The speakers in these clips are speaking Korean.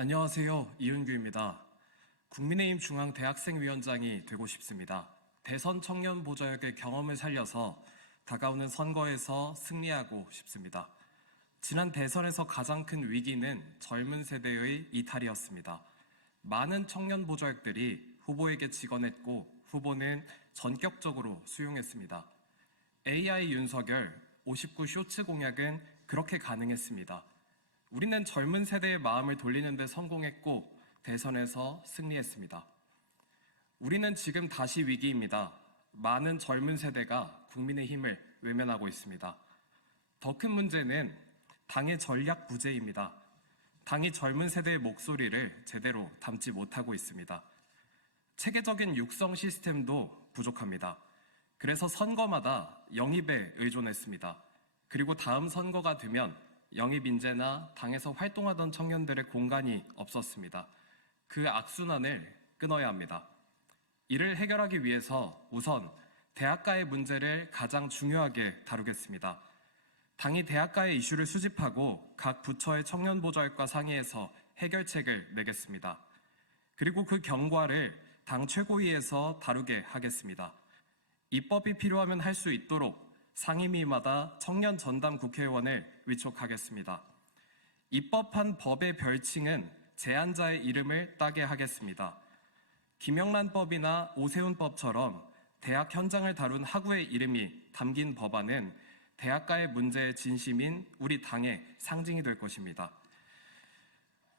안녕하세요. 이은규입니다. 국민의힘 중앙대학생위원장이 되고 싶습니다. 대선 청년 보좌역의 경험을 살려서 다가오는 선거에서 승리하고 싶습니다. 지난 대선에서 가장 큰 위기는 젊은 세대의 이탈이었습니다. 많은 청년 보좌역들이 후보에게 직언했고 후보는 전격적으로 수용했습니다. AI 윤석열 59 쇼츠 공약은 그렇게 가능했습니다. 우리는 젊은 세대의 마음을 돌리는 데 성공했고 대선에서 승리했습니다. 우리는 지금 다시 위기입니다. 많은 젊은 세대가 국민의힘을 외면하고 있습니다. 더 큰 문제는 당의 전략 부재입니다. 당이 젊은 세대의 목소리를 제대로 담지 못하고 있습니다. 체계적인 육성 시스템도 부족합니다. 그래서 선거마다 영입에 의존했습니다. 그리고 다음 선거가 되면 영입 인재나 당에서 활동하던 청년들의 공간이 없었습니다. 그 악순환을 끊어야 합니다. 이를 해결하기 위해서 우선 대학가의 문제를 가장 중요하게 다루겠습니다. 당이 대학가의 이슈를 수집하고 각 부처의 청년보좌역과 상의해서 해결책을 내겠습니다. 그리고 그 경과를 당 최고위에서 다루게 하겠습니다. 입법이 필요하면 할 수 있도록 상임위마다 청년 전담 국회의원을 위촉하겠습니다. 입법한 법의 별칭은 제안자의 이름을 따게 하겠습니다. 김영란법이나 오세훈법처럼 대학 현장을 다룬 학우의 이름이 담긴 법안은 대학가의 문제의 진심인 우리 당의 상징이 될 것입니다.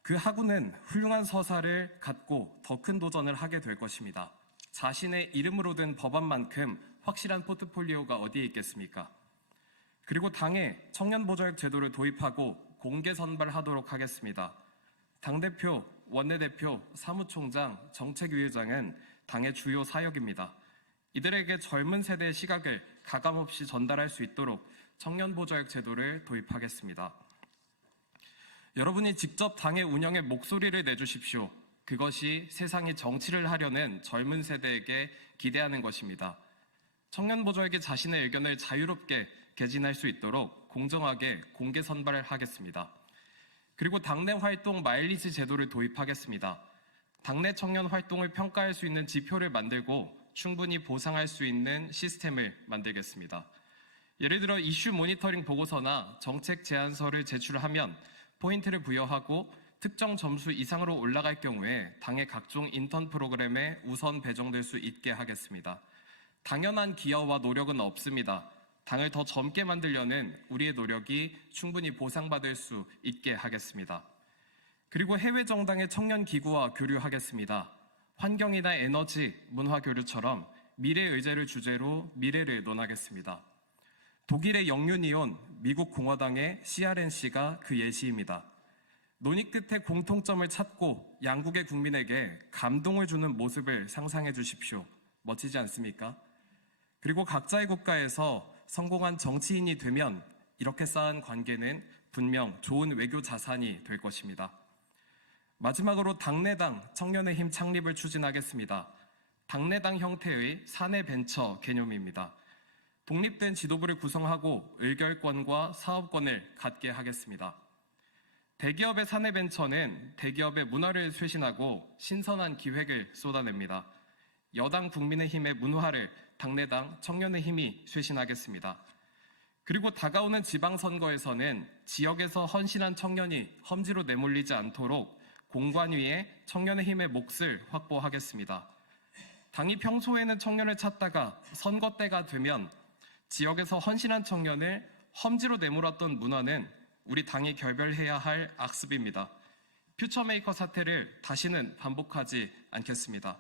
그 학우는 훌륭한 서사를 갖고 더 큰 도전을 하게 될 것입니다. 자신의 이름으로 된 법안만큼 확실한 포트폴리오가 어디에 있겠습니까? 그리고 당에 청년보좌역 제도를 도입하고 공개 선발하도록 하겠습니다. 당대표, 원내대표, 사무총장, 정책위의장은 당의 주요 사역입니다. 이들에게 젊은 세대의 시각을 가감없이 전달할 수 있도록 청년보좌역 제도를 도입하겠습니다. 여러분이 직접 당의 운영에 목소리를 내주십시오. 그것이 세상이 정치를 하려는 젊은 세대에게 기대하는 것입니다. 청년보좌역이 자신의 의견을 자유롭게 개진할 수 있도록 공정하게 공개 선발을 하겠습니다. 그리고 당내 활동 마일리지 제도를 도입하겠습니다. 당내 청년 활동을 평가할 수 있는 지표를 만들고 충분히 보상할 수 있는 시스템을 만들겠습니다. 예를 들어 이슈 모니터링 보고서나 정책 제안서를 제출하면 포인트를 부여하고 특정 점수 이상으로 올라갈 경우에 당의 각종 인턴 프로그램에 우선 배정될 수 있게 하겠습니다. 당연한 기여와 노력은 없습니다. 당을 더 젊게 만들려는 우리의 노력이 충분히 보상받을 수 있게 하겠습니다. 그리고 해외 정당의 청년 기구와 교류하겠습니다. 환경이나 에너지, 문화 교류처럼 미래 의제를 주제로 미래를 논하겠습니다. 독일의 영윤이온, 미국 공화당의 CRNC가 그 예시입니다. 논의 끝에 공통점을 찾고 양국의 국민에게 감동을 주는 모습을 상상해 주십시오. 멋지지 않습니까? 그리고 각자의 국가에서 성공한 정치인이 되면 이렇게 쌓은 관계는 분명 좋은 외교 자산이 될 것입니다. 마지막으로 당내당 청년의 힘 창립을 추진하겠습니다. 당내당 형태의 사내 벤처 개념입니다. 독립된 지도부를 구성하고 의결권과 사업권을 갖게 하겠습니다. 대기업의 사내 벤처는 대기업의 문화를 쇄신하고 신선한 기획을 쏟아냅니다. 여당 국민의힘의 문화를 당내당 청년의 힘이 쇄신하겠습니다. 그리고 다가오는 지방선거에서는 지역에서 헌신한 청년이 험지로 내몰리지 않도록 공관위에 청년의 힘의 몫을 확보하겠습니다. 당이 평소에는 청년을 찾다가 선거 때가 되면 지역에서 헌신한 청년을 험지로 내몰았던 문화는 우리 당이 결별해야 할 악습입니다. 퓨처메이커 사태를 다시는 반복하지 않겠습니다.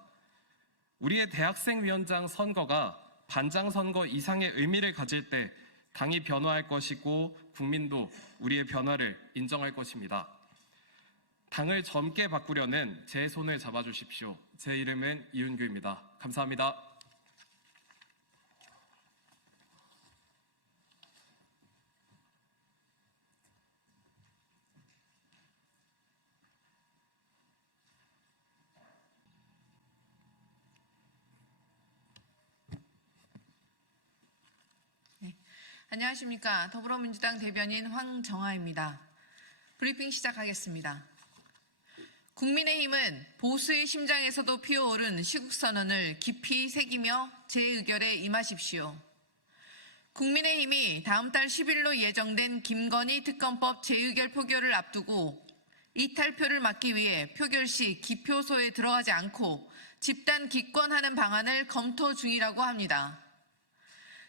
우리의 대학생위원장 선거가 반장 선거 이상의 의미를 가질 때 당이 변화할 것이고 국민도 우리의 변화를 인정할 것입니다. 당을 젊게 바꾸려는 제 손을 잡아주십시오. 제 이름은 이은규입니다. 감사합니다. 안녕하십니까. 더불어민주당 대변인 황정아입니다. 브리핑 시작하겠습니다. 국민의힘은 보수의 심장에서도 피어오른 시국선언을 깊이 새기며 재의결에 임하십시오. 국민의힘이 다음 달 10일로 예정된 김건희 특검법 재의결 표결을 앞두고 이탈표를 막기 위해 표결 시 기표소에 들어가지 않고 집단 기권하는 방안을 검토 중이라고 합니다.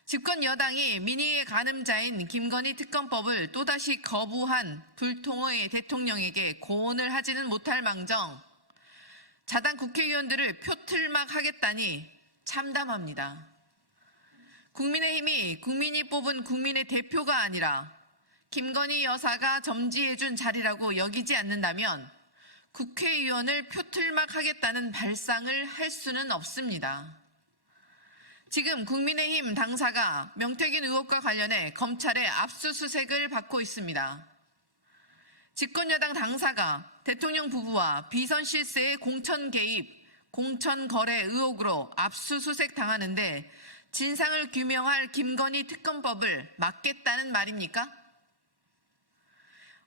집권 여당이 민의의 가늠자인 김건희 특검법을 또다시 거부한 불통의 대통령에게 고언을 하지는 못할 망정 자당 국회의원들을 표틀막 하겠다니 참담합니다. 국민의힘이 국민이 뽑은 국민의 대표가 아니라 김건희 여사가 점지해준 자리라고 여기지 않는다면 국회의원을 표틀막 하겠다는 발상을 할 수는 없습니다. 지금 국민의힘 당사가 명태균 의혹과 관련해 검찰의 압수수색을 받고 있습니다. 집권여당 당사가 대통령 부부와 비선 실세의 공천 개입, 공천 거래 의혹으로 압수수색 당하는데 진상을 규명할 김건희 특검법을 막겠다는 말입니까?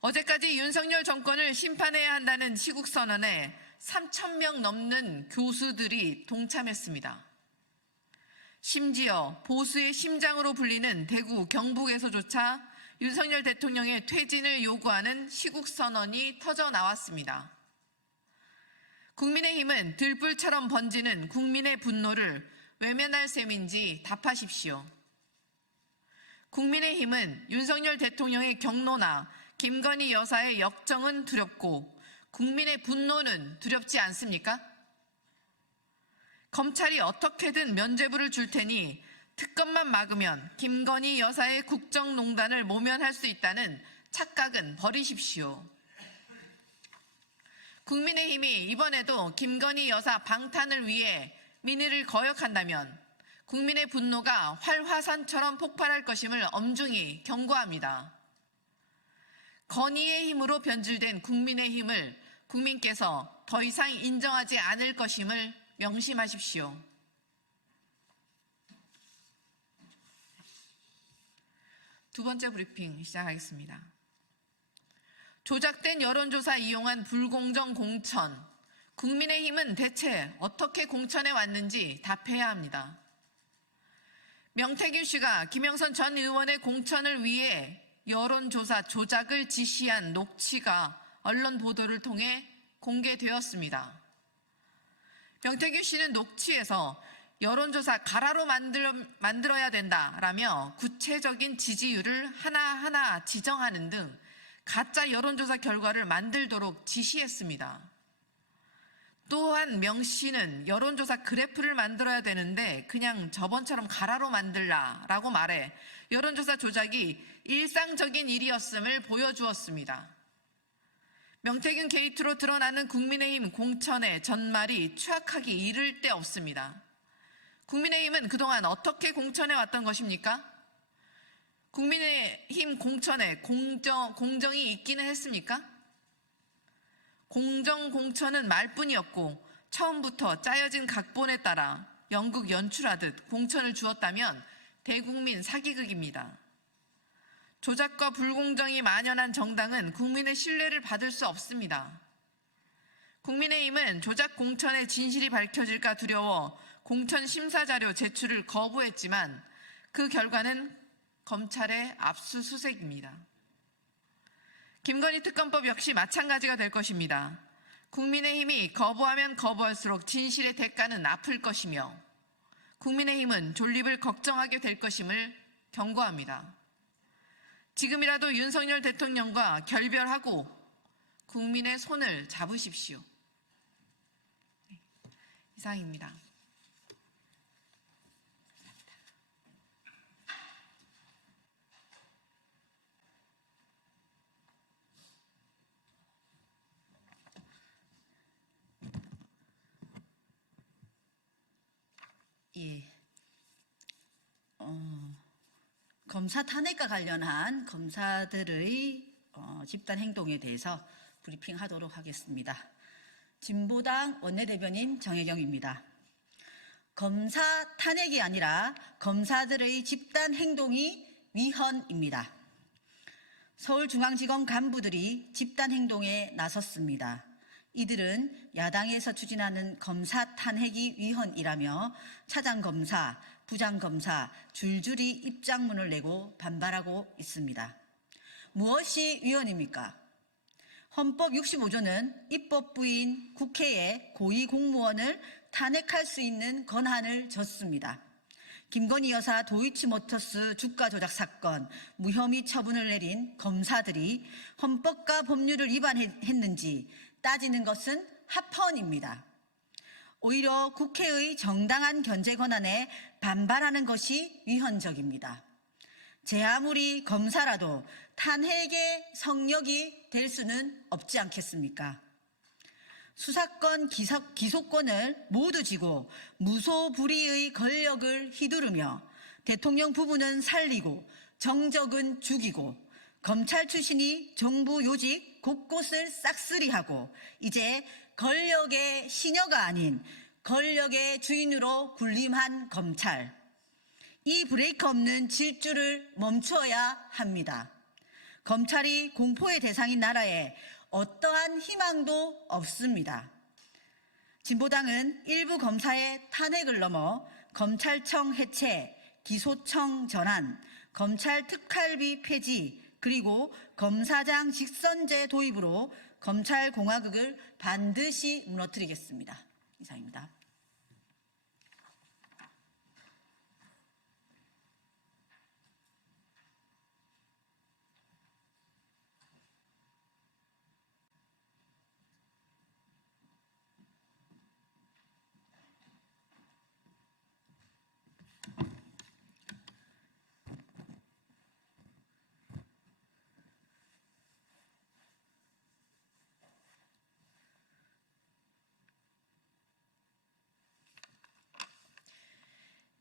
어제까지 윤석열 정권을 심판해야 한다는 시국선언에 3,000명 넘는 교수들이 동참했습니다. 심지어 보수의 심장으로 불리는 대구, 경북에서조차 윤석열 대통령의 퇴진을 요구하는 시국선언이 터져 나왔습니다. 국민의힘은 들불처럼 번지는 국민의 분노를 외면할 셈인지 답하십시오. 국민의힘은 윤석열 대통령의 경로나 김건희 여사의 역정은 두렵고 국민의 분노는 두렵지 않습니까? 검찰이 어떻게든 면죄부를 줄 테니 특검만 막으면 김건희 여사의 국정농단을 모면할 수 있다는 착각은 버리십시오. 국민의힘이 이번에도 김건희 여사 방탄을 위해 민의를 거역한다면 국민의 분노가 활화산처럼 폭발할 것임을 엄중히 경고합니다. 건의의 힘으로 변질된 국민의힘을 국민께서 더 이상 인정하지 않을 것임을 명심하십시오. 두 번째 브리핑 시작하겠습니다. 조작된 여론조사 이용한 불공정 공천. 국민의힘은 대체 어떻게 공천에 왔는지 답해야 합니다. 명태균 씨가 김영선 전 의원의 공천을 위해 여론조사 조작을 지시한 녹취가 언론 보도를 통해 공개되었습니다. 명태균 씨는 녹취에서 여론조사 가라로 만들어야 된다라며 구체적인 지지율을 하나하나 지정하는 등 가짜 여론조사 결과를 만들도록 지시했습니다. 또한 명 씨는 여론조사 그래프를 만들어야 되는데 그냥 저번처럼 가라로 만들라라고 말해 여론조사 조작이 일상적인 일이었음을 보여주었습니다. 명태균 게이트로 드러나는 국민의힘 공천의 전말이 추악하기 이를 데 없습니다. 국민의힘은 그동안 어떻게 공천해 왔던 것입니까? 국민의힘 공천에 공정이 있기는 했습니까? 공천은 말뿐이었고 처음부터 짜여진 각본에 따라 연극 연출하듯 공천을 주었다면 대국민 사기극입니다. 조작과 불공정이 만연한 정당은 국민의 신뢰를 받을 수 없습니다. 국민의힘은 조작 공천의 진실이 밝혀질까 두려워 공천 심사 자료 제출을 거부했지만 그 결과는 검찰의 압수수색입니다. 김건희 특검법 역시 마찬가지가 될 것입니다. 국민의힘이 거부하면 거부할수록 진실의 대가는 아플 것이며 국민의힘은 존립을 걱정하게 될 것임을 경고합니다. 지금이라도 윤석열 대통령과 결별하고 국민의 손을 잡으십시오. 이상입니다. 예. 검사 탄핵과 관련한 검사들의 집단 행동에 대해서 브리핑하도록 하겠습니다. 진보당 원내대변인 정혜경입니다. 검사 탄핵이 아니라 검사들의 집단 행동이 위헌입니다. 서울중앙지검 간부들이 집단 행동에 나섰습니다. 이들은 야당에서 추진하는 검사 탄핵이 위헌이라며 차장검사, 부장검사 줄줄이 입장문을 내고 반발하고 있습니다. 무엇이 위헌입니까? 헌법 65조는 입법부인 국회에 고위공무원을 탄핵할 수 있는 권한을 줬습니다. 김건희 여사 도이치모터스 주가 조작 사건 무혐의 처분을 내린 검사들이 헌법과 법률을 위반했는지 따지는 것은 합헌입니다. 오히려 국회의 정당한 견제 권한에 반발하는 것이 위헌적입니다. 제 아무리 검사라도 탄핵의 성역이 될 수는 없지 않겠습니까? 수사권 기소권을 모두 쥐고 무소불위의 권력을 휘두르며 대통령 부부는 살리고 정적은 죽이고 검찰 출신이 정부 요직 곳곳을 싹쓸이하고 이제 권력의 시녀가 아닌 권력의 주인으로 군림한 검찰. 이 브레이크 없는 질주를 멈춰야 합니다. 검찰이 공포의 대상인 나라에 어떠한 희망도 없습니다. 진보당은 일부 검사의 탄핵을 넘어 검찰청 해체, 기소청 전환, 검찰 특활비 폐지, 그리고 검사장 직선제 도입으로 검찰공화국을 반드시 무너뜨리겠습니다. 이상입니다.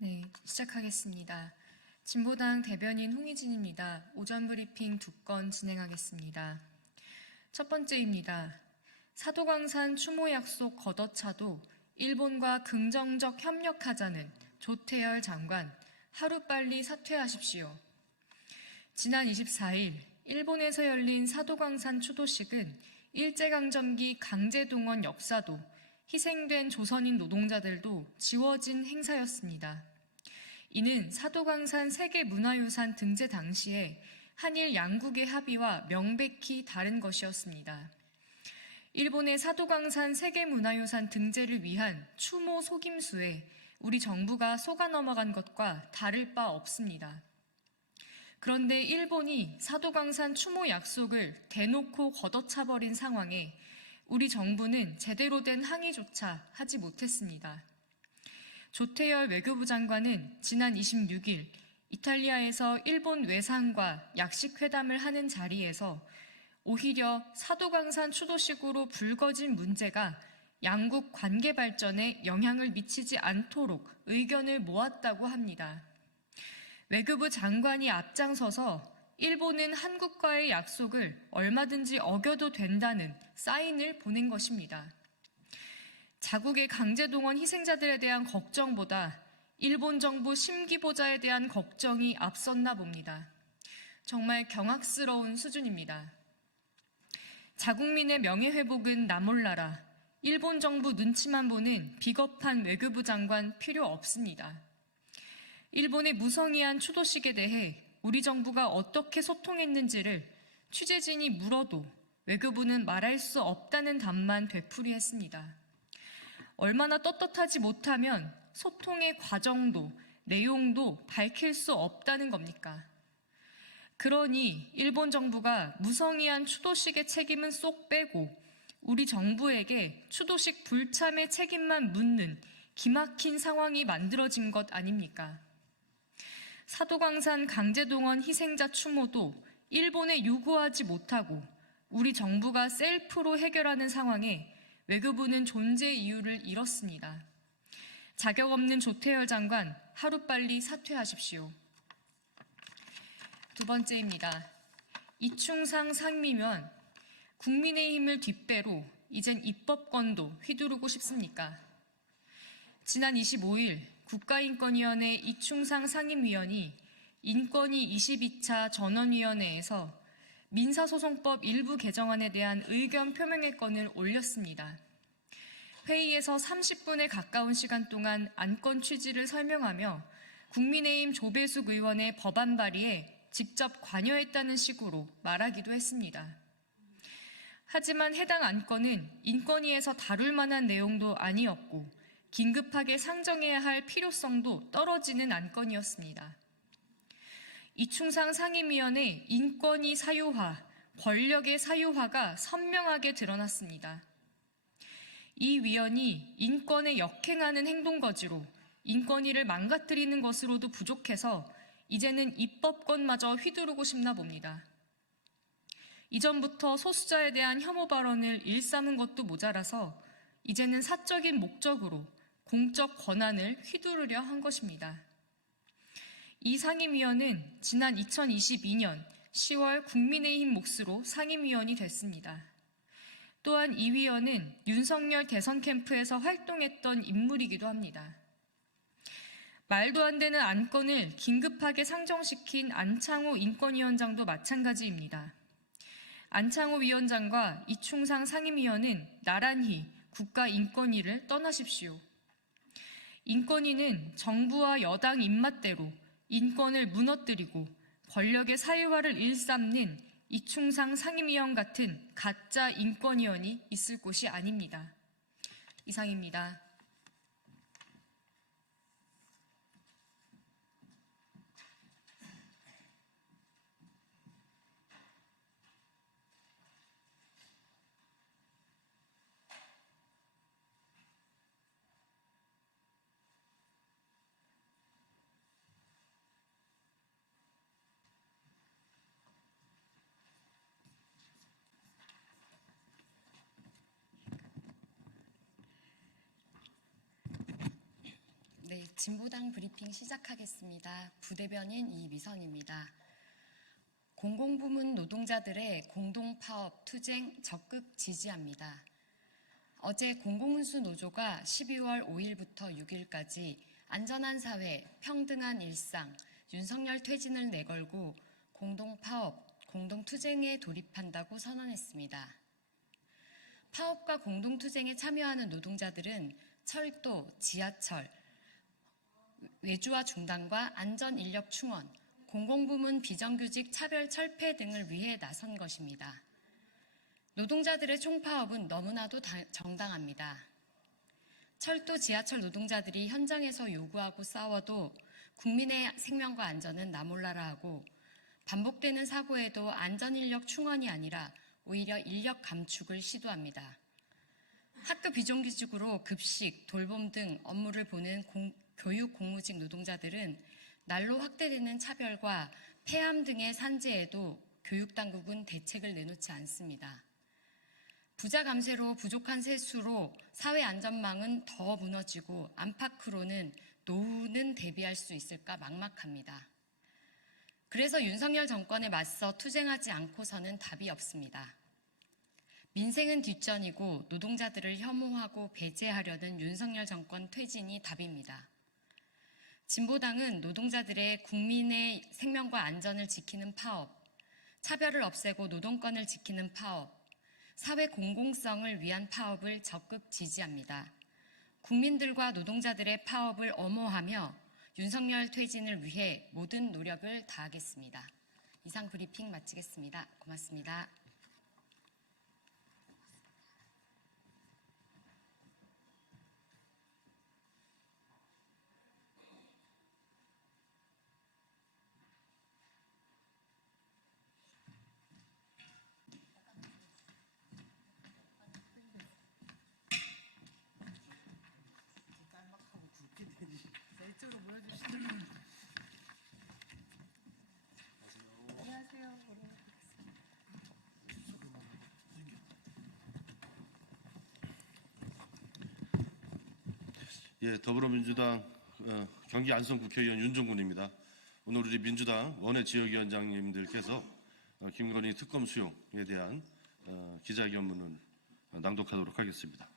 네, 시작하겠습니다. 진보당 대변인 홍희진입니다. 오전 브리핑 2건 진행하겠습니다. 첫 번째입니다. 사도광산 추모 약속 걷어차도 일본과 긍정적 협력하자는 조태열 장관, 하루빨리 사퇴하십시오. 지난 24일 일본에서 열린 사도광산 추도식은 일제강점기 강제동원 역사도 희생된 조선인 노동자들도 지워진 행사였습니다. 이는 사도광산 세계문화유산 등재 당시에 한일 양국의 합의와 명백히 다른 것이었습니다. 일본의 사도광산 세계문화유산 등재를 위한 추모 속임수에 우리 정부가 속아 넘어간 것과 다를 바 없습니다. 그런데 일본이 사도광산 추모 약속을 대놓고 걷어차버린 상황에 우리 정부는 제대로 된 항의조차 하지 못했습니다. 조태열 외교부 장관은 지난 26일 이탈리아에서 일본 외상과 약식회담을 하는 자리에서 오히려 사도광산 추도식으로 불거진 문제가 양국 관계 발전에 영향을 미치지 않도록 의견을 모았다고 합니다. 외교부 장관이 앞장서서 일본은 한국과의 약속을 얼마든지 어겨도 된다는 사인을 보낸 것입니다. 자국의 강제동원 희생자들에 대한 걱정보다 일본 정부 심기보자에 대한 걱정이 앞섰나 봅니다. 정말 경악스러운 수준입니다. 자국민의 명예회복은 나 몰라라. 일본 정부 눈치만 보는 비겁한 외교부 장관 필요 없습니다. 일본의 무성의한 추도식에 대해 우리 정부가 어떻게 소통했는지를 취재진이 물어도 외교부는 말할 수 없다는 답만 되풀이했습니다. 얼마나 떳떳하지 못하면 소통의 과정도 내용도 밝힐 수 없다는 겁니까? 그러니 일본 정부가 무성의한 추도식의 책임은 쏙 빼고 우리 정부에게 추도식 불참의 책임만 묻는 기막힌 상황이 만들어진 것 아닙니까? 사도광산 강제동원 희생자 추모도 일본에 요구하지 못하고 우리 정부가 셀프로 해결하는 상황에 외교부는 존재 이유를 잃었습니다. 자격 없는 조태열 장관, 하루빨리 사퇴하십시오. 두 번째입니다. 이충상 상임위원, 국민의힘을 뒷배로 이젠 입법권도 휘두르고 싶습니까? 지난 25일 국가인권위원회 이충상 상임위원이 인권위 22차 전원위원회에서 민사소송법 일부 개정안에 대한 의견 표명의 건을 올렸습니다. 회의에서 30분에 가까운 시간 동안 안건 취지를 설명하며 국민의힘 조배숙 의원의 법안 발의에 직접 관여했다는 식으로 말하기도 했습니다. 하지만 해당 안건은 인권위에서 다룰 만한 내용도 아니었고 긴급하게 상정해야 할 필요성도 떨어지는 안건이었습니다. 이충상 상임위원의 인권위 사유화, 권력의 사유화가 선명하게 드러났습니다. 이 위원이 인권에 역행하는 행동거지로 인권위를 망가뜨리는 것으로도 부족해서 이제는 입법권마저 휘두르고 싶나 봅니다. 이전부터 소수자에 대한 혐오 발언을 일삼은 것도 모자라서 이제는 사적인 목적으로 공적 권한을 휘두르려 한 것입니다. 이 상임위원은 지난 2022년 10월 국민의힘 몫으로 상임위원이 됐습니다. 또한 이 위원은 윤석열 대선 캠프에서 활동했던 인물이기도 합니다. 말도 안 되는 안건을 긴급하게 상정시킨 안창호 인권위원장도 마찬가지입니다. 안창호 위원장과 이충상 상임위원은 나란히 국가인권위를 떠나십시오. 인권위는 정부와 여당 입맛대로 인권을 무너뜨리고 권력의 사유화를 일삼는 이충상 상임위원 같은 가짜 인권위원이 있을 곳이 아닙니다. 이상입니다. 네, 진보당 브리핑 시작하겠습니다. 부대변인 이미선입니다. 공공부문 노동자들의 공동파업 투쟁 적극 지지합니다. 어제 공공운수 노조가 12월 5일부터 6일까지 안전한 사회, 평등한 일상, 윤석열 퇴진을 내걸고 공동파업, 공동투쟁에 돌입한다고 선언했습니다. 파업과 공동투쟁에 참여하는 노동자들은 철도, 지하철, 외주화 중단과 안전인력 충원, 공공부문 비정규직 차별 철폐 등을 위해 나선 것입니다. 노동자들의 총파업은 너무나도 정당합니다. 철도, 지하철 노동자들이 현장에서 요구하고 싸워도 국민의 생명과 안전은 나 몰라라 하고 반복되는 사고에도 안전인력 충원이 아니라 오히려 인력 감축을 시도합니다. 학교 비정규직으로 급식, 돌봄 등 업무를 보는 교육 공무직 노동자들은 날로 확대되는 차별과 폐암 등의 산재에도 교육당국은 대책을 내놓지 않습니다. 부자 감세로 부족한 세수로 사회 안전망은 더 무너지고 안팎으로는 노후는 대비할 수 있을까 막막합니다. 그래서 윤석열 정권에 맞서 투쟁하지 않고서는 답이 없습니다. 민생은 뒷전이고 노동자들을 혐오하고 배제하려는 윤석열 정권 퇴진이 답입니다. 진보당은 노동자들의 국민의 생명과 안전을 지키는 파업, 차별을 없애고 노동권을 지키는 파업, 사회 공공성을 위한 파업을 적극 지지합니다. 국민들과 노동자들의 파업을 엄호하며 윤석열 퇴진을 위해 모든 노력을 다하겠습니다. 이상 브리핑 마치겠습니다. 고맙습니다. 예, 더불어민주당 경기 안성 국회의원 윤종군입니다. 오늘 우리 민주당 원외 지역위원장님들께서 김건희 특검 수용에 대한 기자회견문을 낭독하도록 하겠습니다.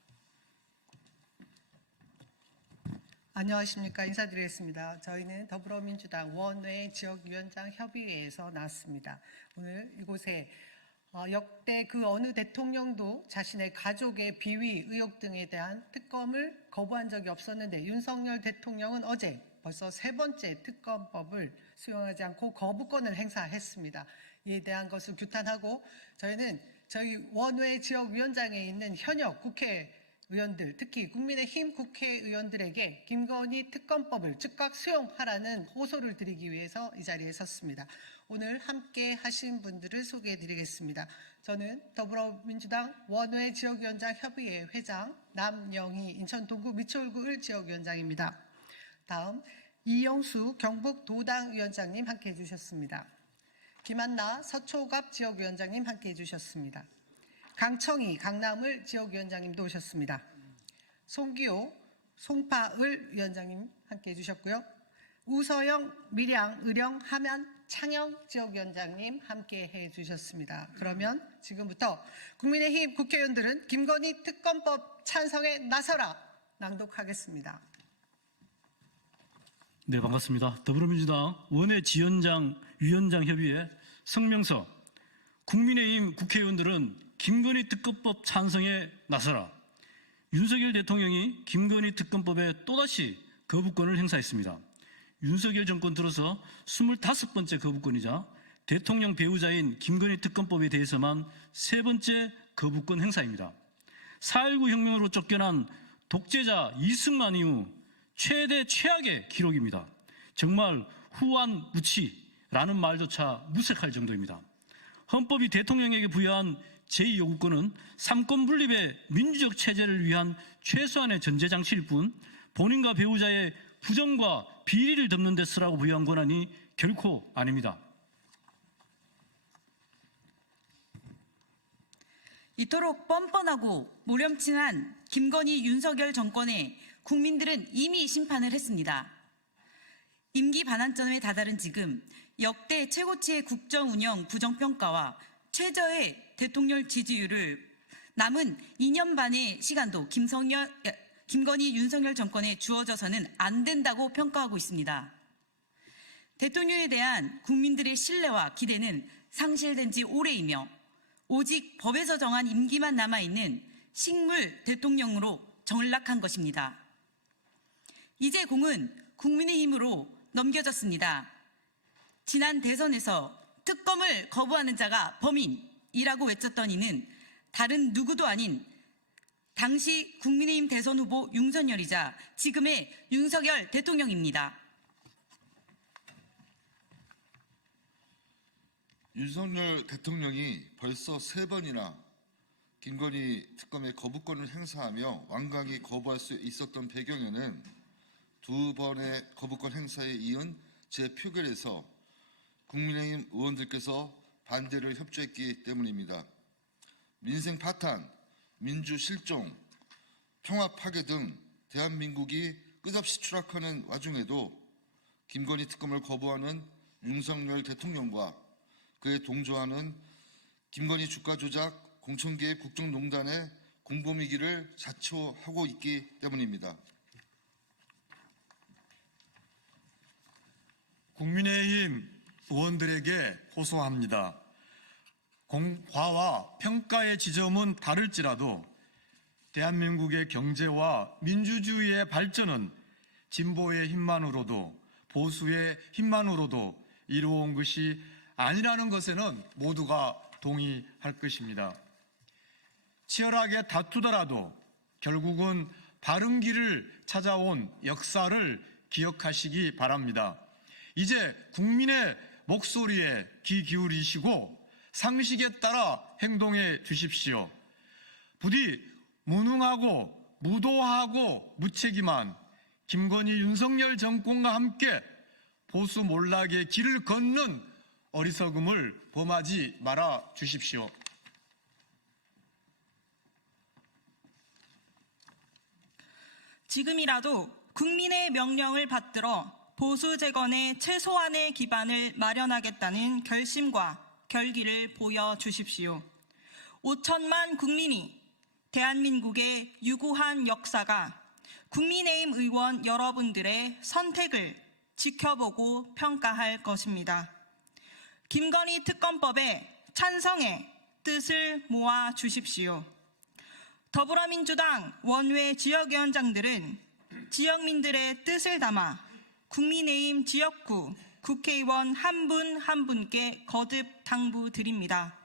안녕하십니까. 인사드리겠습니다. 저희는 더불어민주당 원외 지역위원장 협의회에서 나왔습니다. 오늘 이곳에 역대 그 어느 대통령도 자신의 가족의 비위 의혹 등에 대한 특검을 거부한 적이 없었는데 윤석열 대통령은 어제 벌써 세 번째 특검법을 수용하지 않고 거부권을 행사했습니다. 이에 대한 것을 규탄하고 저희는 저희 원외 지역위원장에 있는 현역 국회의원들, 특히 국민의힘 국회의원들에게 김건희 특검법을 즉각 수용하라는 호소를 드리기 위해서 이 자리에 섰습니다. 오늘 함께 하신 분들을 소개해 드리겠습니다. 저는 더불어민주당 원외 지역위원장 협의회 회장 남영희 인천 동구 미추홀구 을 지역위원장입니다. 다음 이영수 경북 도당 위원장님 함께 해주셨습니다. 김한나 서초갑 지역위원장님 함께 해주셨습니다. 강청희 강남을 지역위원장님도 오셨습니다. 송기호 송파을 위원장님 함께 해주셨고요. 우서영 밀양 의령 함양 창녕 지역위원장님 함께 해주셨습니다. 그러면 지금부터 국민의힘 국회의원들은 김건희 특검법 찬성에 나서라 낭독하겠습니다. 네, 반갑습니다. 더불어민주당 원외 지원장 위원장 협의회 성명서. 국민의힘 국회의원들은 김건희 특검법 찬성에 나서라. 윤석열 대통령이 김건희 특검법에 또다시 거부권을 행사했습니다. 윤석열 정권 들어서 25번째 거부권이자 대통령 배우자인 김건희 특검법에 대해서만 3번째 거부권 행사입니다. 4.19 혁명으로 쫓겨난 독재자 이승만 이후 최대 최악의 기록입니다. 정말 후한무치라는 말조차 무색할 정도입니다. 헌법이 대통령에게 부여한 제2요구권은 삼권 분립의 민주적 체제를 위한 최소한의 전제장치일 뿐 본인과 배우자의 부정과 비리를 덮는 데 쓰라고 부여한 권한이 결코 아닙니다. 이토록 뻔뻔하고 무렴칭한 김건희 윤석열 정권에 국민들은 이미 심판을 했습니다. 임기 반환점에 다다른 지금 역대 최고치의 국정 운영 부정평가와 최저의 대통령 지지율을 남은 2년 반의 시간도 김건희 윤석열 정권에 주어져서는 안 된다고 평가하고 있습니다. 대통령에 대한 국민들의 신뢰와 기대는 상실된 지 오래이며 오직 법에서 정한 임기만 남아있는 식물 대통령으로 전락한 것입니다. 이제 공은 국민의힘으로 넘겨졌습니다. 지난 대선에서 특검을 거부하는 자가 범인이라고 외쳤던 이는 다른 누구도 아닌 당시 국민의힘 대선 후보 윤석열이자 지금의 윤석열 대통령입니다. 윤석열 대통령이 벌써 3번이나 김건희 특검의 거부권을 행사하며 완강히 거부할 수 있었던 배경에는 2번의 거부권 행사에 이은 재표결에서 국민의힘 의원들께서 반대를 협조했기 때문입니다. 민생 파탄, 민주 실종, 평화 파괴 등 대한민국이 끝없이 추락하는 와중에도 김건희 특검을 거부하는 윤석열 대통령과 그에 동조하는 김건희 주가 조작 공천개입 국정농단의 공범이기를 자초하고 있기 때문입니다. 국민의힘 의원들에게 호소합니다. 공과와 평가의 지점은 다를지라도 대한민국의 경제와 민주주의의 발전은 진보의 힘만으로도 보수의 힘만으로도 이루어온 것이 아니라는 것에는 모두가 동의할 것입니다. 치열하게 다투더라도 결국은 바른 길을 찾아온 역사를 기억하시기 바랍니다. 이제 국민의 목소리에 귀 기울이시고 상식에 따라 행동해 주십시오. 부디 무능하고 무도하고 무책임한 김건희 윤석열 정권과 함께 보수 몰락의 길을 걷는 어리석음을 범하지 말아 주십시오. 지금이라도 국민의 명령을 받들어 보수 재건의 최소한의 기반을 마련하겠다는 결심과 결기를 보여주십시오. 5천만 국민이 대한민국의 유구한 역사가 국민의힘 의원 여러분들의 선택을 지켜보고 평가할 것입니다. 김건희 특검법에 찬성해 뜻을 모아 주십시오. 더불어민주당 원외 지역위원장들은 지역민들의 뜻을 담아 국민의힘 지역구 국회의원 한 분 한 분께 거듭 당부드립니다.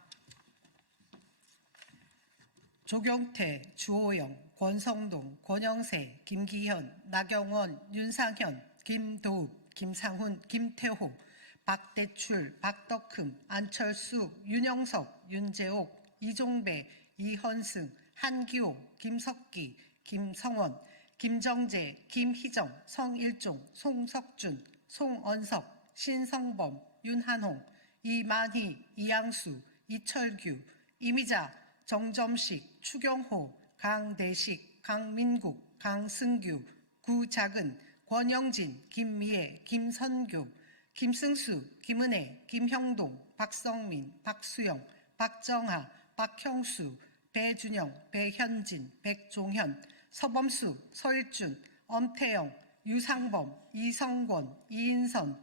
조경태, 주호영, 권성동, 권영세, 김기현, 나경원, 윤상현, 김도읍, 김상훈, 김태호, 박대출, 박덕흠, 안철수, 윤영석, 윤재옥, 이종배, 이헌승, 한기호, 김석기, 김성원, 김정재, 김희정, 성일종, 송석준, 송언석, 신성범, 윤한홍, 이만희, 이양수, 이철규, 이미자, 정점식, 추경호, 강대식, 강민국, 강승규, 구작은, 권영진, 김미애, 김선교, 김승수, 김은혜, 김형동, 박성민, 박수영, 박정하, 박형수, 배준영, 배현진, 백종현, 서범수, 서일준, 엄태영, 유상범, 이성권, 이인선,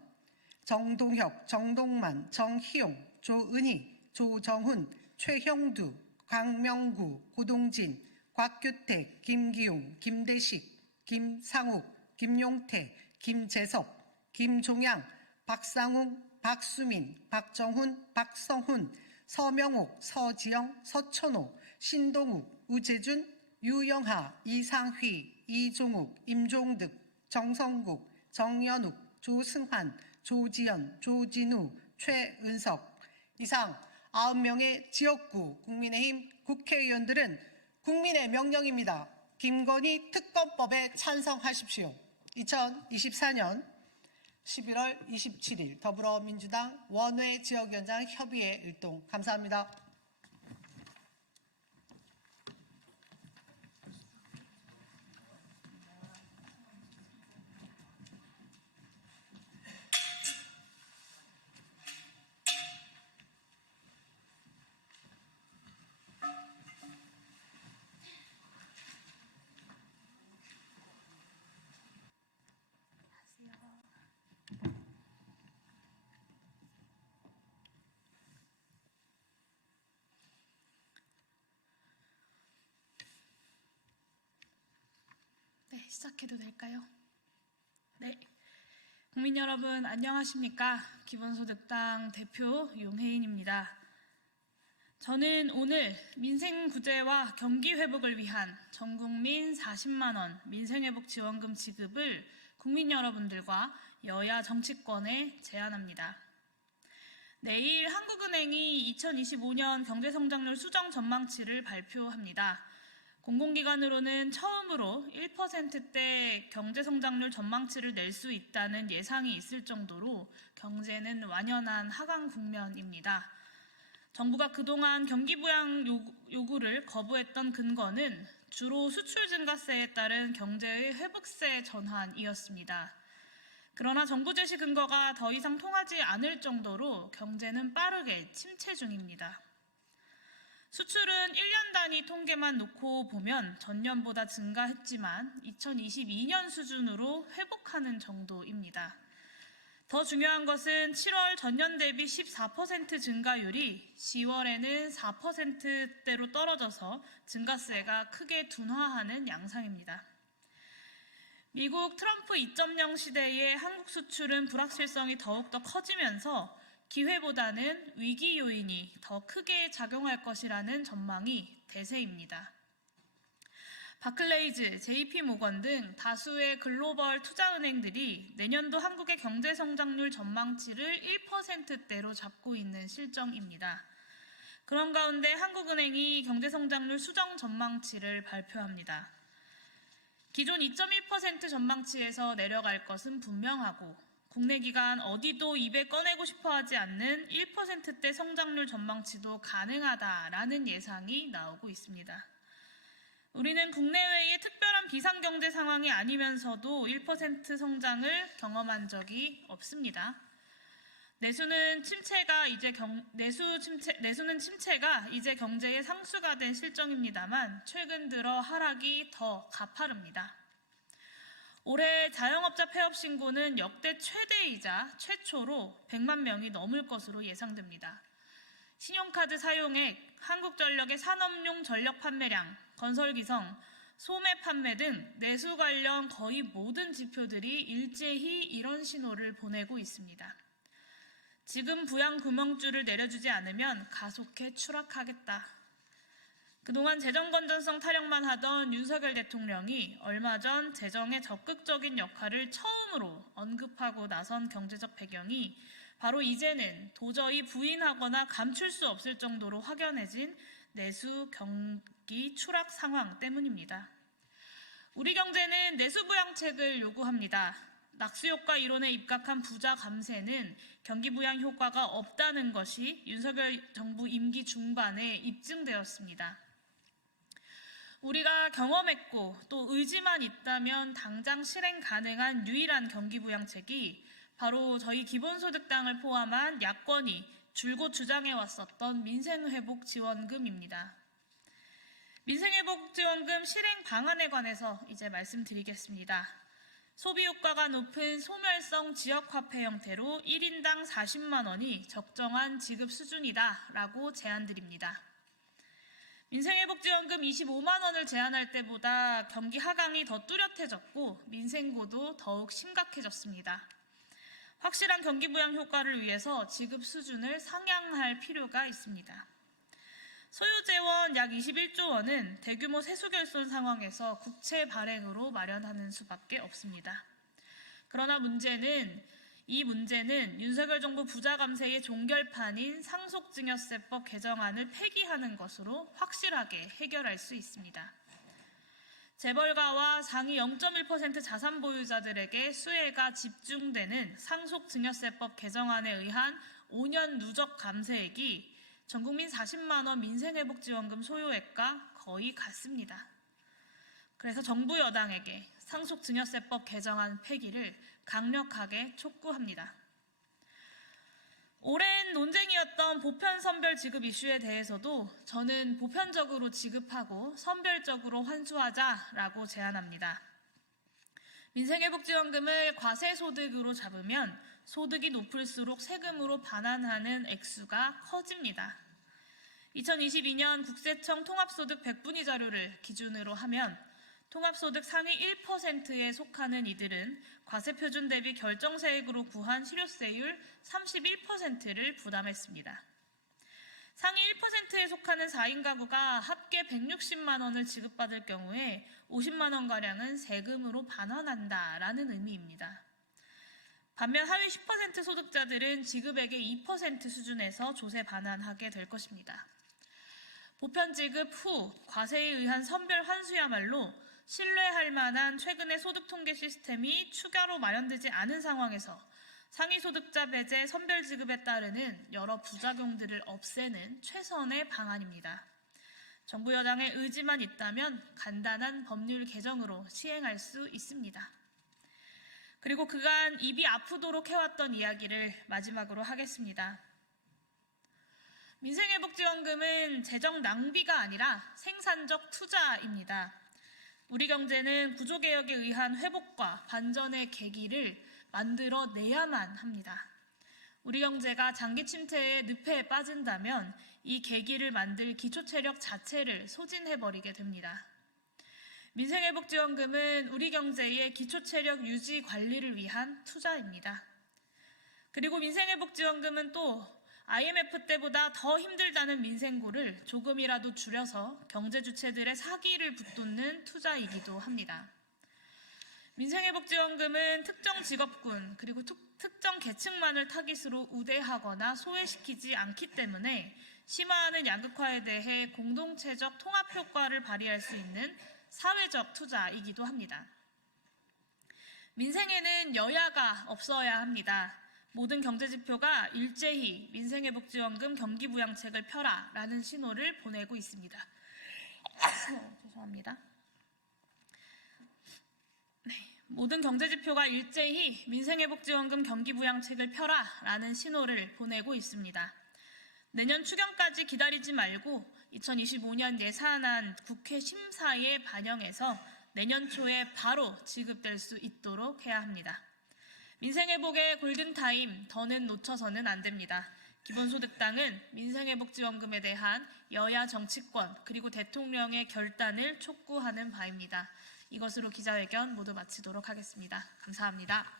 정동혁, 정동만, 정희용, 조은희, 조정훈, 최형두, 강명구, 고동진, 곽규택, 김기용, 김대식, 김상욱, 김용태, 김재섭, 김종양, 박상웅, 박수민, 박정훈, 박성훈, 서명옥, 서지영, 서천호, 신동욱, 우재준, 유영하, 이상휘, 이종욱, 임종득, 정성국, 정연욱, 조승환, 조지연, 조진우, 최은석. 이상 9명의 지역구 국민의힘 국회의원들은 국민의 명령입니다. 김건희 특검법에 찬성하십시오. 2024년 11월 27일 더불어민주당 원외 지역위원장 협의회 일동. 감사합니다. 네, 시작해도 될까요? 네. 국민 여러분, 안녕하십니까? 기본소득당 대표 용혜인입니다. 저는 오늘 민생구제와 경기회복을 위한 전국민 40만 원 민생회복 지원금 지급을 국민 여러분들과 여야 정치권에 제안합니다. 내일 한국은행이 2025년 경제성장률 수정 전망치를 발표합니다. 공공기관으로는 처음으로 1%대 경제성장률 전망치를 낼 수 있다는 예상이 있을 정도로 경제는 완연한 하강 국면입니다. 정부가 그동안 경기 부양 요구를 거부했던 근거는 주로 수출 증가세에 따른 경제의 회복세 전환이었습니다. 그러나 정부 제시 근거가 더 이상 통하지 않을 정도로 경제는 빠르게 침체 중입니다. 수출은 1년 단위 통계만 놓고 보면 전년보다 증가했지만 2022년 수준으로 회복하는 정도입니다. 더 중요한 것은 7월 전년 대비 14% 증가율이 10월에는 4%대로 떨어져서 증가세가 크게 둔화하는 양상입니다. 미국 트럼프 2.0 시대의 한국 수출은 불확실성이 더욱더 커지면서 기회보다는 위기 요인이 더 크게 작용할 것이라는 전망이 대세입니다. 바클레이즈, JP모건 등 다수의 글로벌 투자은행들이 내년도 한국의 경제성장률 전망치를 1%대로 잡고 있는 실정입니다. 그런 가운데 한국은행이 경제성장률 수정 전망치를 발표합니다. 기존 2.1% 전망치에서 내려갈 것은 분명하고 국내 기관 어디도 입에 꺼내고 싶어하지 않는 1%대 성장률 전망치도 가능하다라는 예상이 나오고 있습니다. 우리는 국내외의 특별한 비상경제 상황이 아니면서도 1% 성장을 경험한 적이 없습니다. 내수는 침체가 이제 경제의 상수가 된 실정입니다만 최근 들어 하락이 더 가파릅니다. 올해 자영업자 폐업 신고는 역대 최대이자 최초로 100만 명이 넘을 것으로 예상됩니다. 신용카드 사용액, 한국전력의 산업용 전력 판매량, 건설기성, 소매 판매 등 내수 관련 거의 모든 지표들이 일제히 이런 신호를 보내고 있습니다. 지금 부양 구멍줄을 내려주지 않으면 가속해 추락하겠다. 그동안 재정 건전성 타령만 하던 윤석열 대통령이 얼마 전 재정의 적극적인 역할을 처음으로 언급하고 나선 경제적 배경이 바로 이제는 도저히 부인하거나 감출 수 없을 정도로 확연해진 내수 경기 추락 상황 때문입니다. 우리 경제는 내수 부양책을 요구합니다. 낙수효과 이론에 입각한 부자 감세는 경기 부양 효과가 없다는 것이 윤석열 정부 임기 중반에 입증되었습니다. 우리가 경험했고 또 의지만 있다면 당장 실행 가능한 유일한 경기 부양책이 바로 저희 기본소득당을 포함한 야권이 줄곧 주장해왔었던 민생회복지원금입니다. 민생회복지원금 실행 방안에 관해서 이제 말씀드리겠습니다. 소비효과가 높은 소멸성 지역화폐 형태로 1인당 40만 원이 적정한 지급 수준이다라고 제안드립니다. 민생회복지원금 25만 원을 제안할 때보다 경기 하강이 더 뚜렷해졌고 민생고도 더욱 심각해졌습니다. 확실한 경기 부양 효과를 위해서 지급 수준을 상향할 필요가 있습니다. 소요재원 약 21조 원은 대규모 세수결손 상황에서 국채 발행으로 마련하는 수밖에 없습니다. 그러나 이 문제는 윤석열 정부 부자 감세의 종결판인 상속증여세법 개정안을 폐기하는 것으로 확실하게 해결할 수 있습니다. 재벌가와 상위 0.1% 자산 보유자들에게 수혜가 집중되는 상속증여세법 개정안에 의한 5년 누적 감세액이 전국민 40만 원 민생회복지원금 소요액과 거의 같습니다. 그래서 정부 여당에게 상속증여세법 개정안 폐기를 강력하게 촉구합니다. 오랜 논쟁이었던 보편 선별 지급 이슈에 대해서도 저는 보편적으로 지급하고 선별적으로 환수하자라고 제안합니다. 민생회복지원금을 과세소득으로 잡으면 소득이 높을수록 세금으로 반환하는 액수가 커집니다. 2022년 국세청 통합소득 백분위 자료를 기준으로 하면 통합소득 상위 1%에 속하는 이들은 과세표준 대비 결정세액으로 구한 실효세율 31%를 부담했습니다. 상위 1%에 속하는 4인 가구가 합계 160만 원을 지급받을 경우에 50만 원가량은 세금으로 반환한다라는 의미입니다. 반면 하위 10% 소득자들은 지급액의 2% 수준에서 조세 반환하게 될 것입니다. 보편 지급 후 과세에 의한 선별 환수야말로 신뢰할 만한 최근의 소득 통계 시스템이 추가로 마련되지 않은 상황에서 상위 소득자 배제 선별 지급에 따르는 여러 부작용들을 없애는 최선의 방안입니다. 정부 여당의 의지만 있다면 간단한 법률 개정으로 시행할 수 있습니다. 그리고 그간 입이 아프도록 해왔던 이야기를 마지막으로 하겠습니다. 민생회복지원금은 재정 낭비가 아니라 생산적 투자입니다. 우리 경제는 구조개혁에 의한 회복과 반전의 계기를 만들어내야만 합니다. 우리 경제가 장기 침체의 늪에 빠진다면 이 계기를 만들 기초체력 자체를 소진해버리게 됩니다. 민생회복지원금은 우리 경제의 기초체력 유지 관리를 위한 투자입니다. 그리고 민생회복지원금은 또 IMF 때보다 더 힘들다는 민생고를 조금이라도 줄여서 경제 주체들의 사기를 붙돋는 투자이기도 합니다. 민생회복지원금은 특정 직업군 그리고 특정 계층만을 타깃으로 우대하거나 소외시키지 않기 때문에 심화하는 양극화에 대해 공동체적 통합 효과를 발휘할 수 있는 사회적 투자이기도 합니다. 민생에는 여야가 없어야 합니다. 모든 경제지표가 일제히 민생회복지원금 경기부양책을 펴라라는 신호를 보내고 있습니다. 죄송합니다. 모든 경제지표가 일제히 민생회복지원금 경기부양책을 펴라라는 신호를 보내고 있습니다. 내년 추경까지 기다리지 말고 2025년 예산안 국회 심사에 반영해서 내년 초에 바로 지급될 수 있도록 해야 합니다. 민생회복의 골든타임 더는 놓쳐서는 안 됩니다. 기본소득당은 민생회복지원금에 대한 여야 정치권 그리고 대통령의 결단을 촉구하는 바입니다. 이것으로 기자회견 모두 마치도록 하겠습니다. 감사합니다.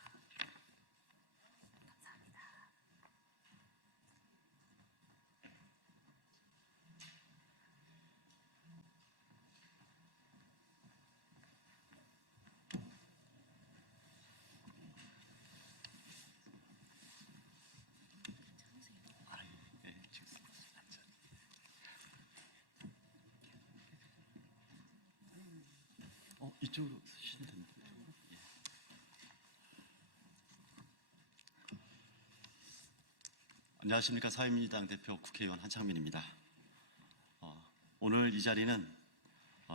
이쪽으로 쓰시면 됩니다. 안녕하십니까. 사회민주당 대표 국회의원 한창민입니다. 오늘 이 자리는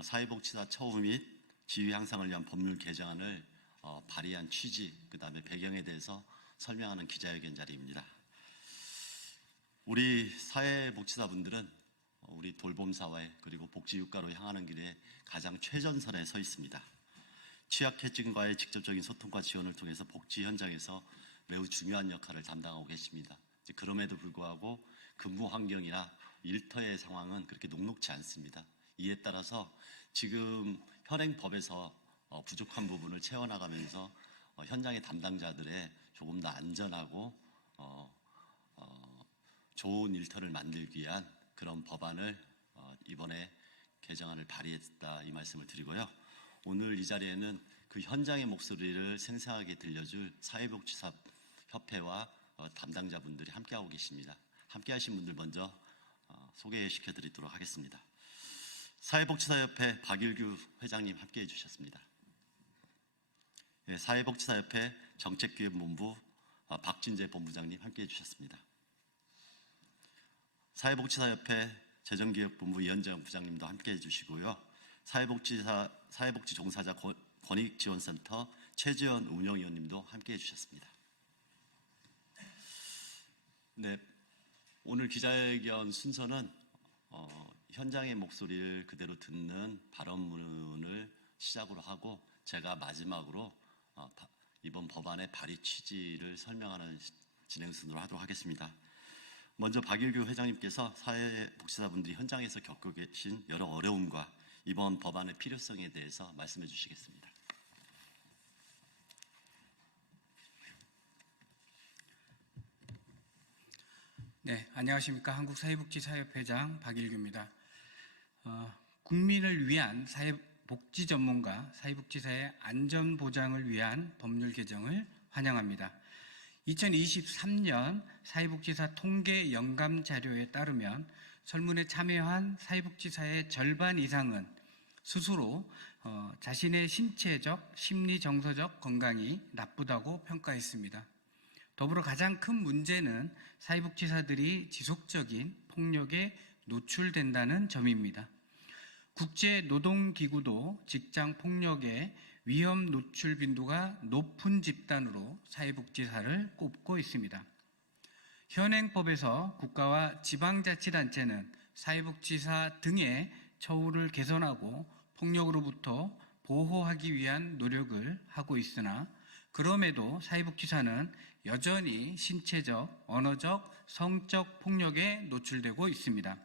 사회복지사 처우 및 지위 향상을 위한 법률 개정안을 발의한 취지, 그 다음에 배경에 대해서 설명하는 기자회견 자리입니다. 우리 사회복지사분들은 우리 돌봄사회 그리고 복지국가로 향하는 길에 가장 최전선에 서 있습니다. 취약계층과의 직접적인 소통과 지원을 통해서 복지 현장에서 매우 중요한 역할을 담당하고 계십니다. 그럼에도 불구하고 근무 환경이나 일터의 상황은 그렇게 녹록지 않습니다. 이에 따라서 지금 현행 법에서 부족한 부분을 채워나가면서 현장의 담당자들의 조금 더 안전하고 좋은 일터를 만들기 위한 그런 법안을 이번에 개정안을 발의했다, 이 말씀을 드리고요. 오늘 이 자리에는 그 현장의 목소리를 생생하게 들려줄 사회복지사 협회와 담당자분들이 함께하고 계십니다. 함께하신 분들 먼저 소개시켜드리도록 하겠습니다. 사회복지사협회 박일규 회장님 함께해 주셨습니다. 사회복지사협회 정책기획본부 박진재 본부장님 함께해 주셨습니다. 사회복지사협회 재정기획본부 이현정 부장님도 함께해 주시고요. 사회복지 종사자 권익지원센터 최재현 운영위원님도 함께해 주셨습니다. 네, 오늘 기자회견 순서는 현장의 목소리를 그대로 듣는 발언문을 시작으로 하고 제가 마지막으로 이번 법안의 발의 취지를 설명하는 진행 순으로 하도록 하겠습니다. 먼저 박일규 회장님께서 사회복지사분들이 현장에서 겪고 계신 여러 어려움과 이번 법안의 필요성에 대해서 말씀해 주시겠습니다. 네, 안녕하십니까. 한국사회복지사협회장 박일규입니다. 국민을 위한 사회복지 전문가, 사회복지사의 안전보장을 위한 법률 개정을 환영합니다. 2023년 사회복지사 통계 영감 자료에 따르면 설문에 참여한 사회복지사의 절반 이상은 스스로 자신의 신체적, 심리, 정서적 건강이 나쁘다고 평가했습니다. 더불어 가장 큰 문제는 사회복지사들이 지속적인 폭력에 노출된다는 점입니다. 국제노동기구도 직장폭력의 위험 노출 빈도가 높은 집단으로 사회복지사를 꼽고 있습니다. 현행법에서 국가와 지방자치단체는 사회복지사 등의 처우를 개선하고 폭력으로부터 보호하기 위한 노력을 하고 있으나 그럼에도 사회복지사는 여전히 신체적, 언어적, 성적 폭력에 노출되고 있습니다.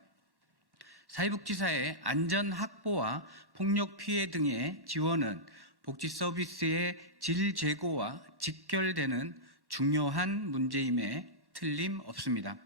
사회복지사의 안전 확보와 폭력 피해 등의 지원은 복지 서비스의 질 제고와 직결되는 중요한 문제임에 틀림없습니다.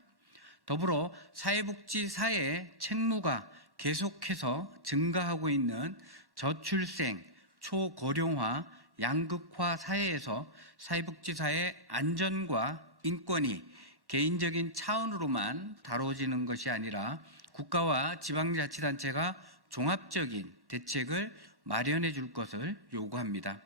더불어 사회복지사의 책무가 계속해서 증가하고 있는 저출생, 초고령화, 양극화 사회에서 사회복지사의 안전과 인권이 개인적인 차원으로만 다뤄지는 것이 아니라 국가와 지방자치단체가 종합적인 대책을 마련해 줄 것을 요구합니다.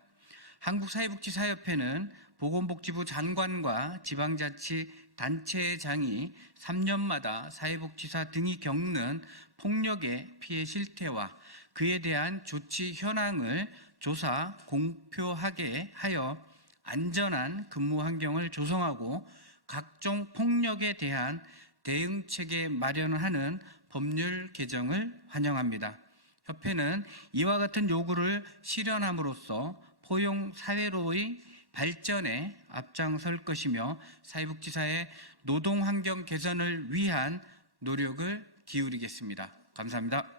한국사회복지사협회는 보건복지부 장관과 지방자치단체장이 3년마다 사회복지사 등이 겪는 폭력의 피해 실태와 그에 대한 조치 현황을 조사, 공표하게 하여 안전한 근무 환경을 조성하고 각종 폭력에 대한 대응체계 마련을 하는 법률 개정을 환영합니다. 협회는 이와 같은 요구를 실현함으로써 포용 사회로의 발전에 앞장설 것이며 사회복지사의 노동 환경 개선을 위한 노력을 기울이겠습니다. 감사합니다.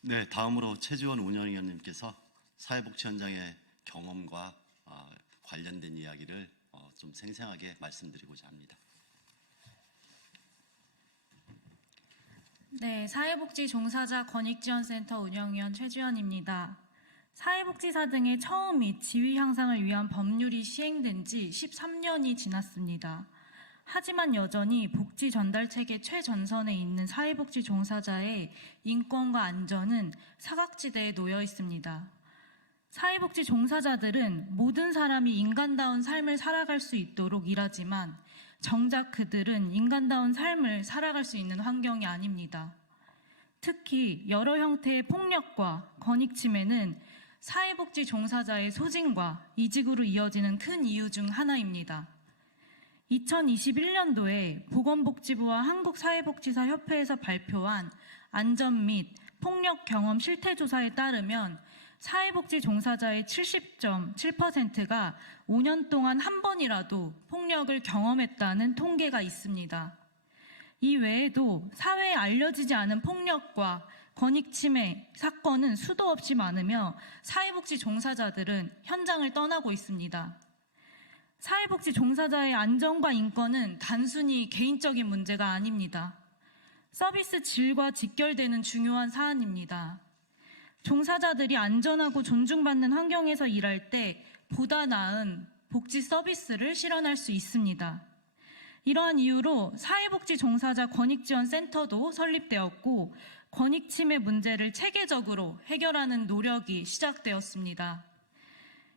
네, 다음으로 최지원 운영위원님께서 사회복지 현장의 경험과 관련된 이야기를 좀 생생하게 말씀드리고자 합니다. 네, 사회복지 종사자 권익지원센터 운영위원 최지원입니다. 사회복지사 등의 처우 및 지위 향상을 위한 법률이 시행된 지 13년이 지났습니다. 하지만 여전히 복지 전달 체계 최전선에 있는 사회복지 종사자의 인권과 안전은 사각지대에 놓여 있습니다. 사회복지 종사자들은 모든 사람이 인간다운 삶을 살아갈 수 있도록 일하지만 정작 그들은 인간다운 삶을 살아갈 수 있는 환경이 아닙니다. 특히 여러 형태의 폭력과 권익침해는 사회복지 종사자의 소진과 이직으로 이어지는 큰 이유 중 하나입니다. 2021년도에 보건복지부와 한국사회복지사협회에서 발표한 안전 및 폭력 경험 실태조사에 따르면 사회복지 종사자의 70.7%가 5년 동안 한 번이라도 폭력을 경험했다는 통계가 있습니다. 이 외에도 사회에 알려지지 않은 폭력과 권익침해 사건은 수도 없이 많으며 사회복지 종사자들은 현장을 떠나고 있습니다. 사회복지 종사자의 안전과 인권은 단순히 개인적인 문제가 아닙니다. 서비스 질과 직결되는 중요한 사안입니다. 종사자들이 안전하고 존중받는 환경에서 일할 때 보다 나은 복지 서비스를 실현할 수 있습니다. 이러한 이유로 사회복지 종사자 권익지원센터도 설립되었고 권익침해 문제를 체계적으로 해결하는 노력이 시작되었습니다.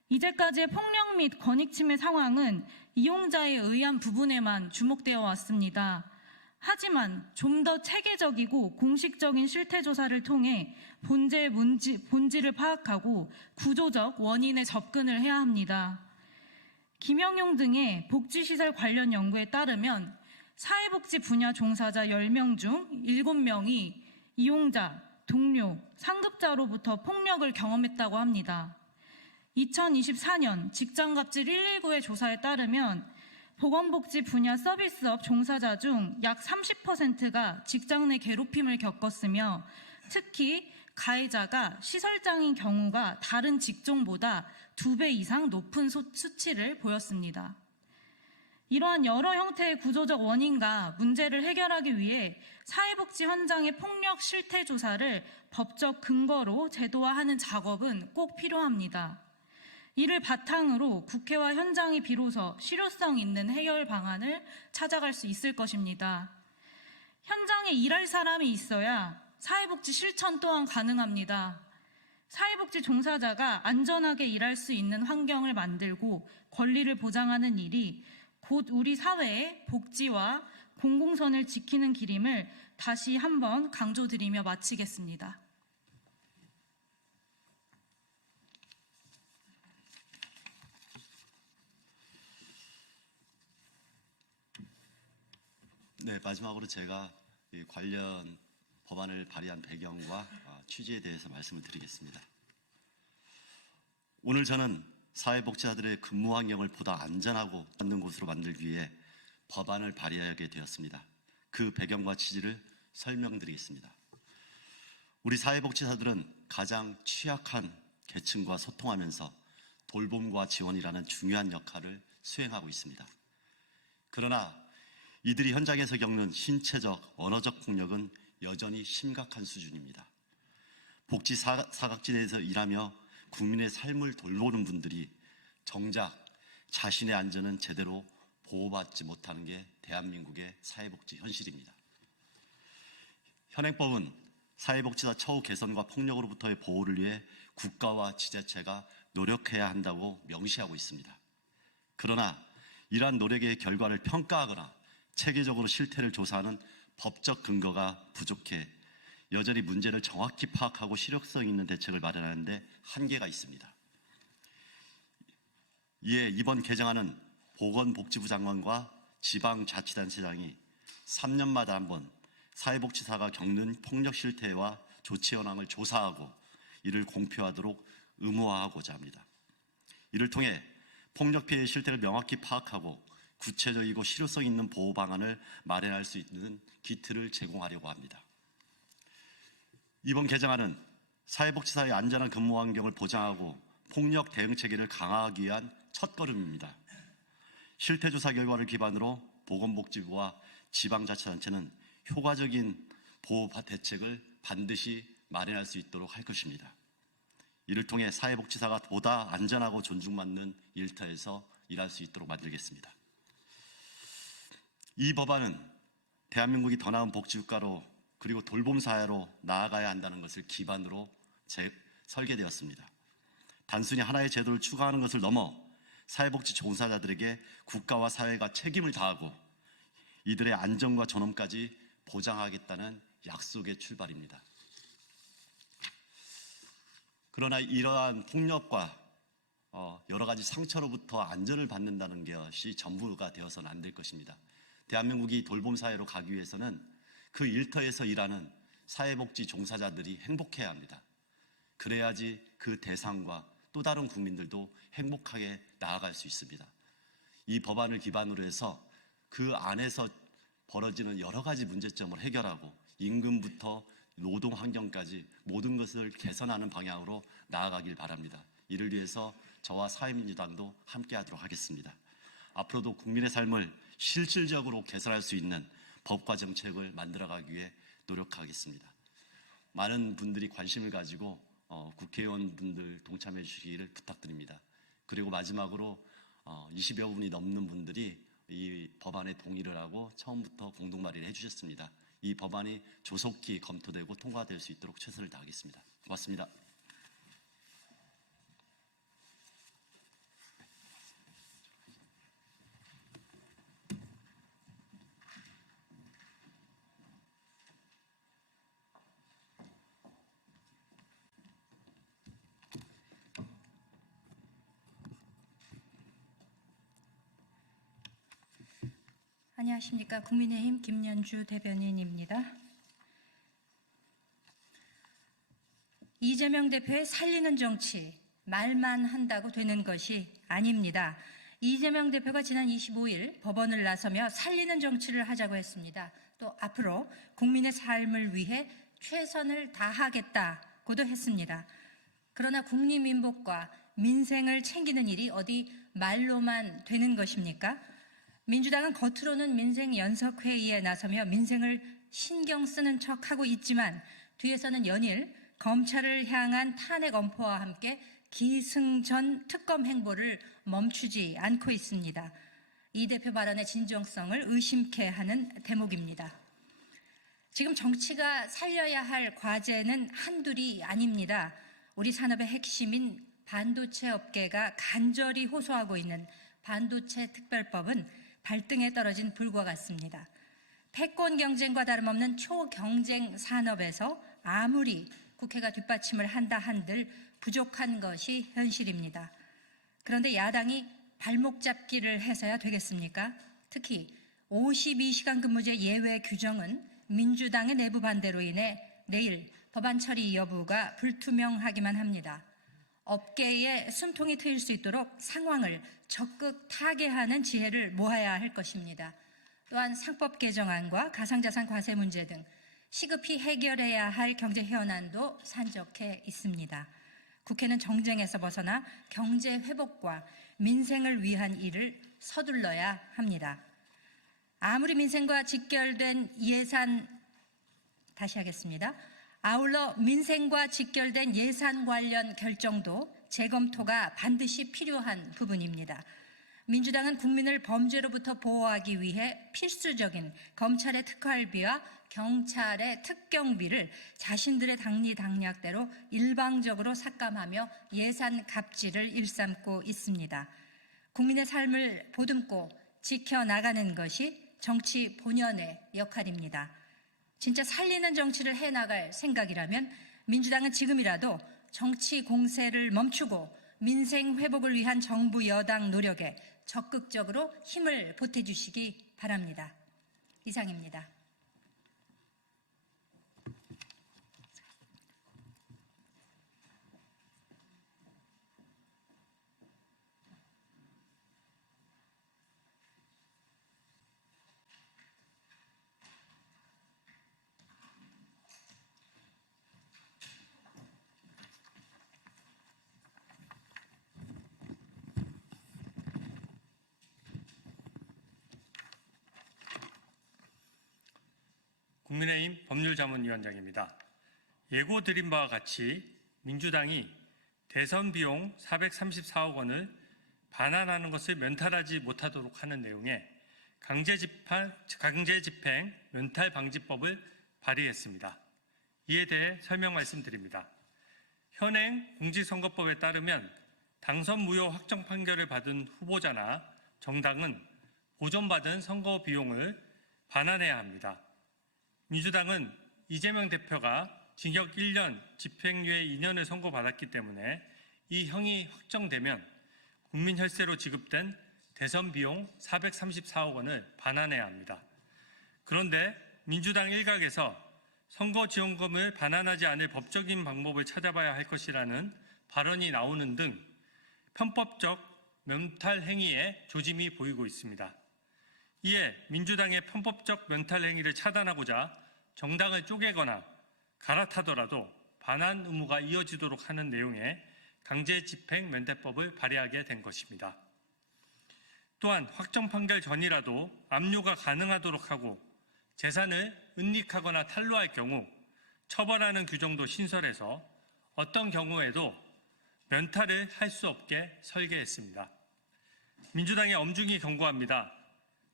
이제까지의 폭력 및 권익침해 상황은 이용자에 의한 부분에만 주목되어 왔습니다. 하지만 좀 더 체계적이고 공식적인 실태조사를 통해 본질을 파악하고 구조적 원인에 접근을 해야 합니다. 김영용 등의 복지시설 관련 연구에 따르면 사회복지 분야 종사자 10명 중 7명이 이용자, 동료, 상급자로부터 폭력을 경험했다고 합니다. 2024년 직장갑질 119의 조사에 따르면 보건복지 분야 서비스업 종사자 중 약 30%가 직장 내 괴롭힘을 겪었으며 특히 가해자가 시설장인 경우가 다른 직종보다 2배 이상 높은 수치를 보였습니다. 이러한 여러 형태의 구조적 원인과 문제를 해결하기 위해 사회복지 현장의 폭력 실태 조사를 법적 근거로 제도화하는 작업은 꼭 필요합니다. 이를 바탕으로 국회와 현장이 비로소 실효성 있는 해결 방안을 찾아갈 수 있을 것입니다. 현장에 일할 사람이 있어야 사회복지 실천 또한 가능합니다. 사회복지 종사자가 안전하게 일할 수 있는 환경을 만들고 권리를 보장하는 일이 곧 우리 사회의 복지와 공공선을 지키는 길임을 다시 한번 강조드리며 마치겠습니다. 네, 마지막으로 제가 이 관련 법안을 발의한 배경과 취지에 대해서 말씀을 드리겠습니다. 오늘 저는 사회복지사들의 근무 환경을 보다 안전하고 받는 곳으로 만들기 위해 법안을 발의하게 되었습니다. 그 배경과 취지를 설명드리겠습니다. 우리 사회복지사들은 가장 취약한 계층과 소통하면서 돌봄과 지원이라는 중요한 역할을 수행하고 있습니다. 그러나 이들이 현장에서 겪는 신체적, 언어적 폭력은 여전히 심각한 수준입니다. 복지 사각지대에서 일하며 국민의 삶을 돌보는 분들이 정작 자신의 안전은 제대로 보호받지 못하는 게 대한민국의 사회복지 현실입니다. 현행법은 사회복지사 처우 개선과 폭력으로부터의 보호를 위해 국가와 지자체가 노력해야 한다고 명시하고 있습니다. 그러나 이러한 노력의 결과를 평가하거나 체계적으로 실태를 조사하는 법적 근거가 부족해 여전히 문제를 정확히 파악하고 실효성 있는 대책을 마련하는 데 한계가 있습니다. 이에 이번 개정안은 보건복지부 장관과 지방자치단체장이 3년마다 한 번 사회복지사가 겪는 폭력 실태와 조치 현황을 조사하고 이를 공표하도록 의무화하고자 합니다. 이를 통해 폭력 피해의 실태를 명확히 파악하고 구체적이고 실효성 있는 보호 방안을 마련할 수 있는 기틀을 제공하려고 합니다. 이번 개정안은 사회복지사의 안전한 근무 환경을 보장하고 폭력 대응 체계를 강화하기 위한 첫걸음입니다. 실태조사 결과를 기반으로 보건복지부와 지방자치단체는 효과적인 보호 대책을 반드시 마련할 수 있도록 할 것입니다. 이를 통해 사회복지사가 보다 안전하고 존중받는 일터에서 일할 수 있도록 만들겠습니다. 이 법안은 대한민국이 더 나은 복지국가로 그리고 돌봄사회로 나아가야 한다는 것을 기반으로 설계되었습니다. 단순히 하나의 제도를 추가하는 것을 넘어 사회복지 종사자들에게 국가와 사회가 책임을 다하고 이들의 안전과 존엄까지 보장하겠다는 약속의 출발입니다. 그러나 이러한 폭력과 여러 가지 상처로부터 안전을 받는다는 것이 전부가 되어서는 안 될 것입니다. 대한민국이 돌봄사회로 가기 위해서는 그 일터에서 일하는 사회복지 종사자들이 행복해야 합니다. 그래야지 그 대상과 또 다른 국민들도 행복하게 나아갈 수 있습니다. 이 법안을 기반으로 해서 그 안에서 벌어지는 여러 가지 문제점을 해결하고 임금부터 노동 환경까지 모든 것을 개선하는 방향으로 나아가길 바랍니다. 이를 위해서 저와 사회민주당도 함께하도록 하겠습니다. 앞으로도 국민의 삶을 실질적으로 개선할 수 있는 법과 정책을 만들어가기 위해 노력하겠습니다. 많은 분들이 관심을 가지고 국회의원분들 동참해 주시기를 부탁드립니다. 그리고 마지막으로 20여 분이 넘는 분들이 이 법안에 동의를 하고 처음부터 공동 발의를 해주셨습니다. 이 법안이 조속히 검토되고 통과될 수 있도록 최선을 다하겠습니다. 고맙습니다. 안녕하십니까. 국민의힘 김연주 대변인입니다. 이재명 대표의 살리는 정치, 말만 한다고 되는 것이 아닙니다. 이재명 대표가 지난 25일 법원을 나서며 살리는 정치를 하자고 했습니다. 또 앞으로 국민의 삶을 위해 최선을 다하겠다고도 했습니다. 그러나 국민민복과 민생을 챙기는 일이 어디 말로만 되는 것입니까? 민주당은 겉으로는 민생 연석회의에 나서며 민생을 신경 쓰는 척하고 있지만 뒤에서는 연일 검찰을 향한 탄핵 엄포와 함께 기승전 특검 행보를 멈추지 않고 있습니다. 이 대표 발언의 진정성을 의심케 하는 대목입니다. 지금 정치가 살려야 할 과제는 한둘이 아닙니다. 우리 산업의 핵심인 반도체 업계가 간절히 호소하고 있는 반도체 특별법은 발등에 떨어진 불과 같습니다. 패권 경쟁과 다름없는 초경쟁 산업에서 아무리 국회가 뒷받침을 한다 한들 부족한 것이 현실입니다. 그런데 야당이 발목 잡기를 해서야 되겠습니까? 특히 52시간 근무제 예외 규정은 민주당의 내부 반대로 인해 내일 법안 처리 여부가 불투명하기만 합니다. 업계에 숨통이 트일 수 있도록 상황을 적극 타개하는 지혜를 모아야 할 것입니다. 또한 상법 개정안과 가상자산 과세 문제 등 시급히 해결해야 할 경제 현안도 산적해 있습니다. 국회는 정쟁에서 벗어나 경제 회복과 민생을 위한 일을 서둘러야 합니다. 아무리 민생과 직결된 아울러 민생과 직결된 예산 관련 결정도 재검토가 반드시 필요한 부분입니다. 민주당은 국민을 범죄로부터 보호하기 위해 필수적인 검찰의 특활비와 경찰의 특경비를 자신들의 당리당략대로 일방적으로 삭감하며 예산 갑질을 일삼고 있습니다. 국민의 삶을 보듬고 지켜나가는 것이 정치 본연의 역할입니다. 진짜 살리는 정치를 해나갈 생각이라면 민주당은 지금이라도 정치 공세를 멈추고 민생 회복을 위한 정부 여당 노력에 적극적으로 힘을 보태주시기 바랍니다. 이상입니다. 국민의힘 법률자문위원장입니다. 예고드린 바와 같이 민주당이 대선 비용 434억 원을 반환하는 것을 면탈하지 못하도록 하는 내용의 강제집행 면탈방지법을 발의했습니다. 이에 대해 설명 말씀드립니다. 현행 공직선거법에 따르면 당선 무효 확정 판결을 받은 후보자나 정당은 보존받은 선거 비용을 반환해야 합니다. 민주당은 이재명 대표가 징역 1년, 집행유예 2년을 선고받았기 때문에 이 형이 확정되면 국민 혈세로 지급된 대선 비용 434억 원을 반환해야 합니다. 그런데 민주당 일각에서 선거지원금을 반환하지 않을 법적인 방법을 찾아봐야 할 것이라는 발언이 나오는 등 편법적 면탈 행위에 조짐이 보이고 있습니다. 이에 민주당의 편법적 면탈 행위를 차단하고자 정당을 쪼개거나 갈아타더라도 반환 의무가 이어지도록 하는 내용의 강제집행 면탈법을 발의하게 된 것입니다. 또한 확정 판결 전이라도 압류가 가능하도록 하고 재산을 은닉하거나 탈루할 경우 처벌하는 규정도 신설해서 어떤 경우에도 면탈을 할 수 없게 설계했습니다. 민주당이 엄중히 경고합니다.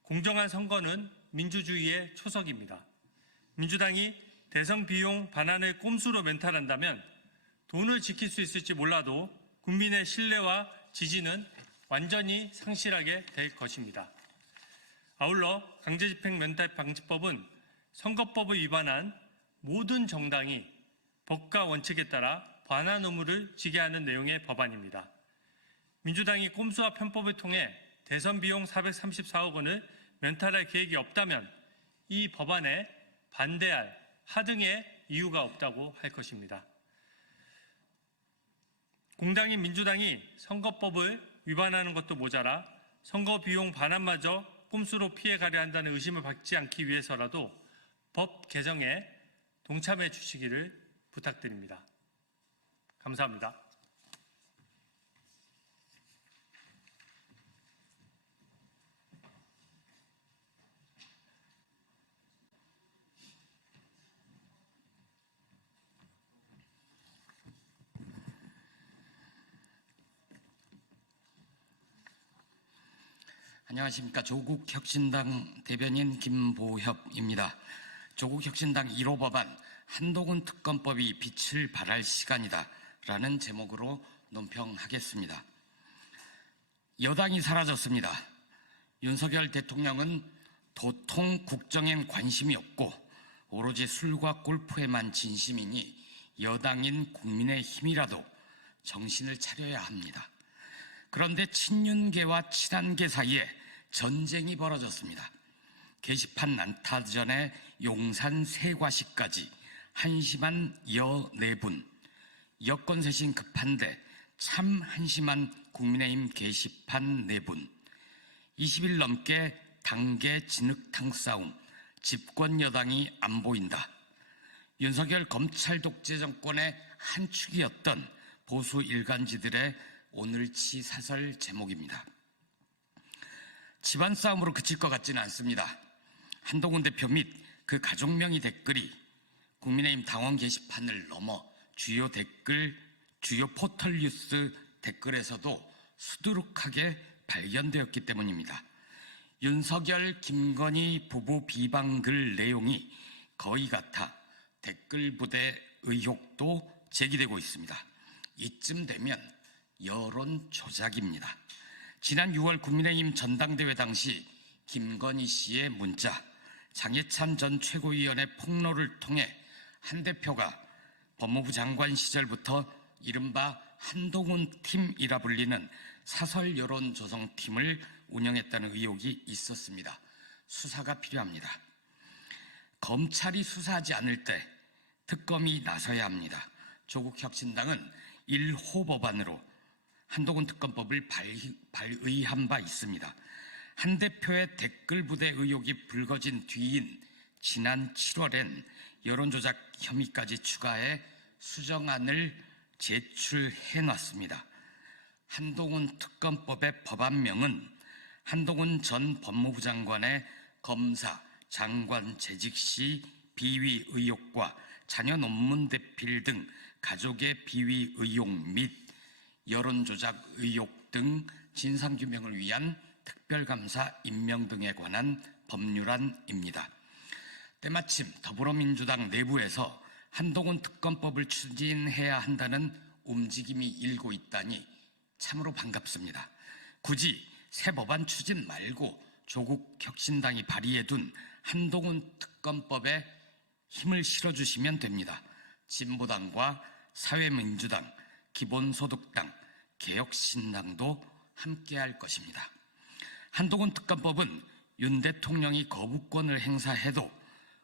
공정한 선거는 민주주의의 초석입니다. 민주당이 대선 비용 반환을 꼼수로 면탈한다면 돈을 지킬 수 있을지 몰라도 국민의 신뢰와 지지는 완전히 상실하게 될 것입니다. 아울러 강제집행 면탈방지법은 선거법을 위반한 모든 정당이 법과 원칙에 따라 반환 의무를 지게 하는 내용의 법안입니다. 민주당이 꼼수와 편법을 통해 대선 비용 434억 원을 면탈할 계획이 없다면 이 법안에 반대할 하등의 이유가 없다고 할 것입니다. 공당인 민주당이 선거법을 위반하는 것도 모자라 선거 비용 반환마저 꼼수로 피해가려 한다는 의심을 받지 않기 위해서라도 법 개정에 동참해 주시기를 부탁드립니다. 감사합니다. 안녕하십니까. 조국혁신당 대변인 김보협입니다. 조국혁신당 1호 법안 한동훈 특검법이 빛을 발할 시간이다 라는 제목으로 논평하겠습니다. 여당이 사라졌습니다. 윤석열 대통령은 도통 국정엔 관심이 없고 오로지 술과 골프에만 진심이니 여당인 국민의힘이라도 정신을 차려야 합니다. 그런데 친윤계와 친한계 사이에 전쟁이 벌어졌습니다. 게시판 난타전에 용산 세과시까지 한심한 여 네 분, 여권쇄신 급한데 참 한심한 국민의힘 게시판 네 분, 20일 넘게 당계 진흙탕 싸움, 집권 여당이 안 보인다. 윤석열 검찰 독재 정권의 한 축이었던 보수 일간지들의 오늘치 사설 제목입니다. 집안 싸움으로 그칠 것 같지는 않습니다. 한동훈 대표 및 그 가족명의 댓글이 국민의힘 당원 게시판을 넘어 주요 포털 뉴스 댓글에서도 수두룩하게 발견되었기 때문입니다. 윤석열, 김건희 부부 비방글 내용이 거의 같아 댓글 부대 의혹도 제기되고 있습니다. 이쯤 되면 여론 조작입니다. 지난 6월 국민의힘 전당대회 당시 김건희 씨의 문자, 장해찬 전 최고위원의 폭로를 통해 한 대표가 법무부 장관 시절부터 이른바 한동훈 팀이라 불리는 사설 여론 조성팀을 운영했다는 의혹이 있었습니다. 수사가 필요합니다. 검찰이 수사하지 않을 때 특검이 나서야 합니다. 조국혁신당은 1호 법안으로 한동훈 특검법을 발의한 바 있습니다. 한 대표의 댓글 부대 의혹이 불거진 뒤인 지난 7월엔 여론조작 혐의까지 추가해 수정안을 제출해놨습니다. 한동훈 특검법의 법안명은 한동훈 전 법무부 장관의 검사, 장관 재직 시 비위 의혹과 자녀 논문 대필 등 가족의 비위 의혹 및 여론조작 의혹 등 진상규명을 위한 특별감사 임명 등에 관한 법률안입니다. 때마침 더불어민주당 내부에서 한동훈 특검법을 추진해야 한다는 움직임이 일고 있다니 참으로 반갑습니다. 굳이 새 법안 추진 말고 조국 혁신당이 발의해둔 한동훈 특검법에 힘을 실어주시면 됩니다. 진보당과 사회민주당, 기본소득당, 개혁신당도 함께할 것입니다. 한동훈 특검법은 윤 대통령이 거부권을 행사해도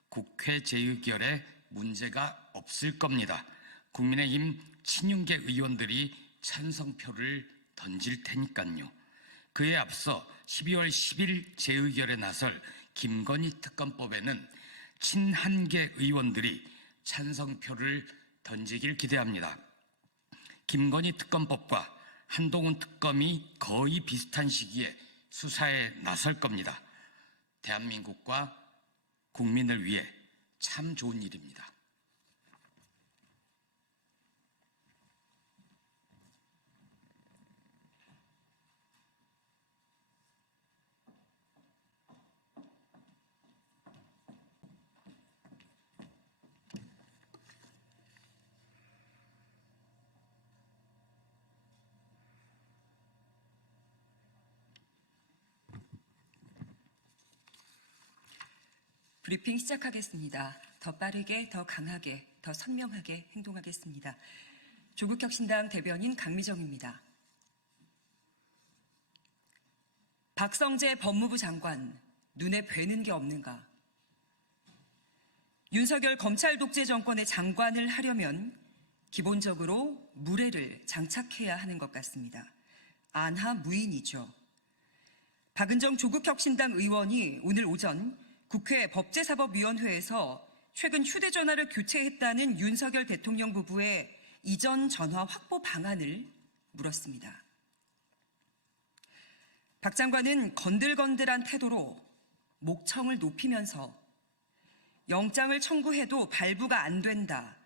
국회 재의결에 문제가 없을 겁니다. 국민의힘 친윤계 의원들이 찬성표를 던질 테니까요. 그에 앞서 12월 10일 재의결에 나설 김건희 특검법에는 친한계 의원들이 찬성표를 던지길 기대합니다. 김건희 특검법과 한동훈 특검이 거의 비슷한 시기에 수사에 나설 겁니다. 대한민국과 국민을 위해 참 좋은 일입니다. 브리핑 시작하겠습니다. 더 빠르게, 더 강하게, 더 선명하게 행동하겠습니다. 조국혁신당 대변인 강미정입니다. 박성재 법무부 장관, 눈에 뵈는 게 없는가? 윤석열 검찰 독재 정권의 장관을 하려면 기본적으로 무례를 장착해야 하는 것 같습니다. 안하무인이죠. 박은정 조국혁신당 의원이 오늘 오전 국회 법제사법위원회에서 최근 휴대전화를 교체했다는 윤석열 대통령 부부의 이전 전화 확보 방안을 물었습니다. 박 장관은 건들건들한 태도로 목청을 높이면서 영장을 청구해도 발부가 안 된다.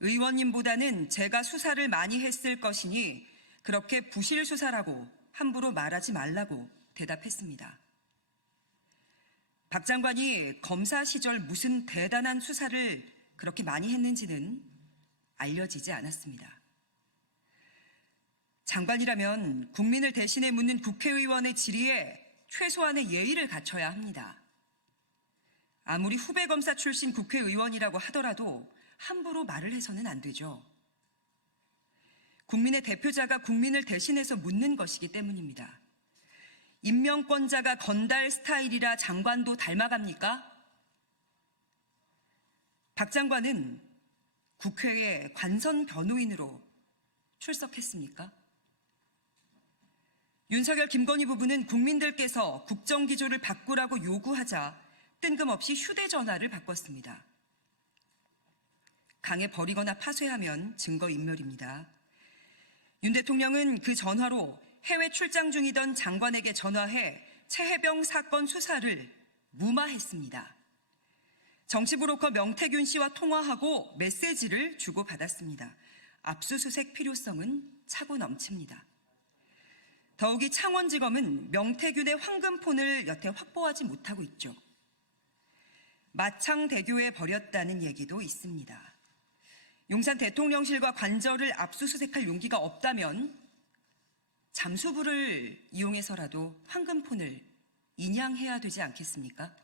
의원님보다는 제가 수사를 많이 했을 것이니 그렇게 부실 수사라고 함부로 말하지 말라고 대답했습니다. 박 장관이 검사 시절 무슨 대단한 수사를 그렇게 많이 했는지는 알려지지 않았습니다. 장관이라면 국민을 대신해 묻는 국회의원의 질의에 최소한의 예의를 갖춰야 합니다. 아무리 후배 검사 출신 국회의원이라고 하더라도 함부로 말을 해서는 안 되죠. 국민의 대표자가 국민을 대신해서 묻는 것이기 때문입니다. 임명권자가 건달 스타일이라 장관도 닮아갑니까? 박 장관은 국회에 관선 변호인으로 출석했습니까? 윤석열 김건희 부부는 국민들께서 국정기조를 바꾸라고 요구하자 뜬금없이 휴대전화를 바꿨습니다. 강에 버리거나 파쇄하면 증거인멸입니다. 윤 대통령은 그 전화로 해외 출장 중이던 장관에게 전화해 최혜병 사건 수사를 무마했습니다. 정치브로커 명태균 씨와 통화하고 메시지를 주고받았습니다. 압수수색 필요성은 차고 넘칩니다. 더욱이 창원지검은 명태균의 황금폰을 여태 확보하지 못하고 있죠. 마창대교에 버렸다는 얘기도 있습니다. 용산 대통령실과 관저를 압수수색할 용기가 없다면 잠수부를 이용해서라도 황금폰을 인양해야 되지 않겠습니까?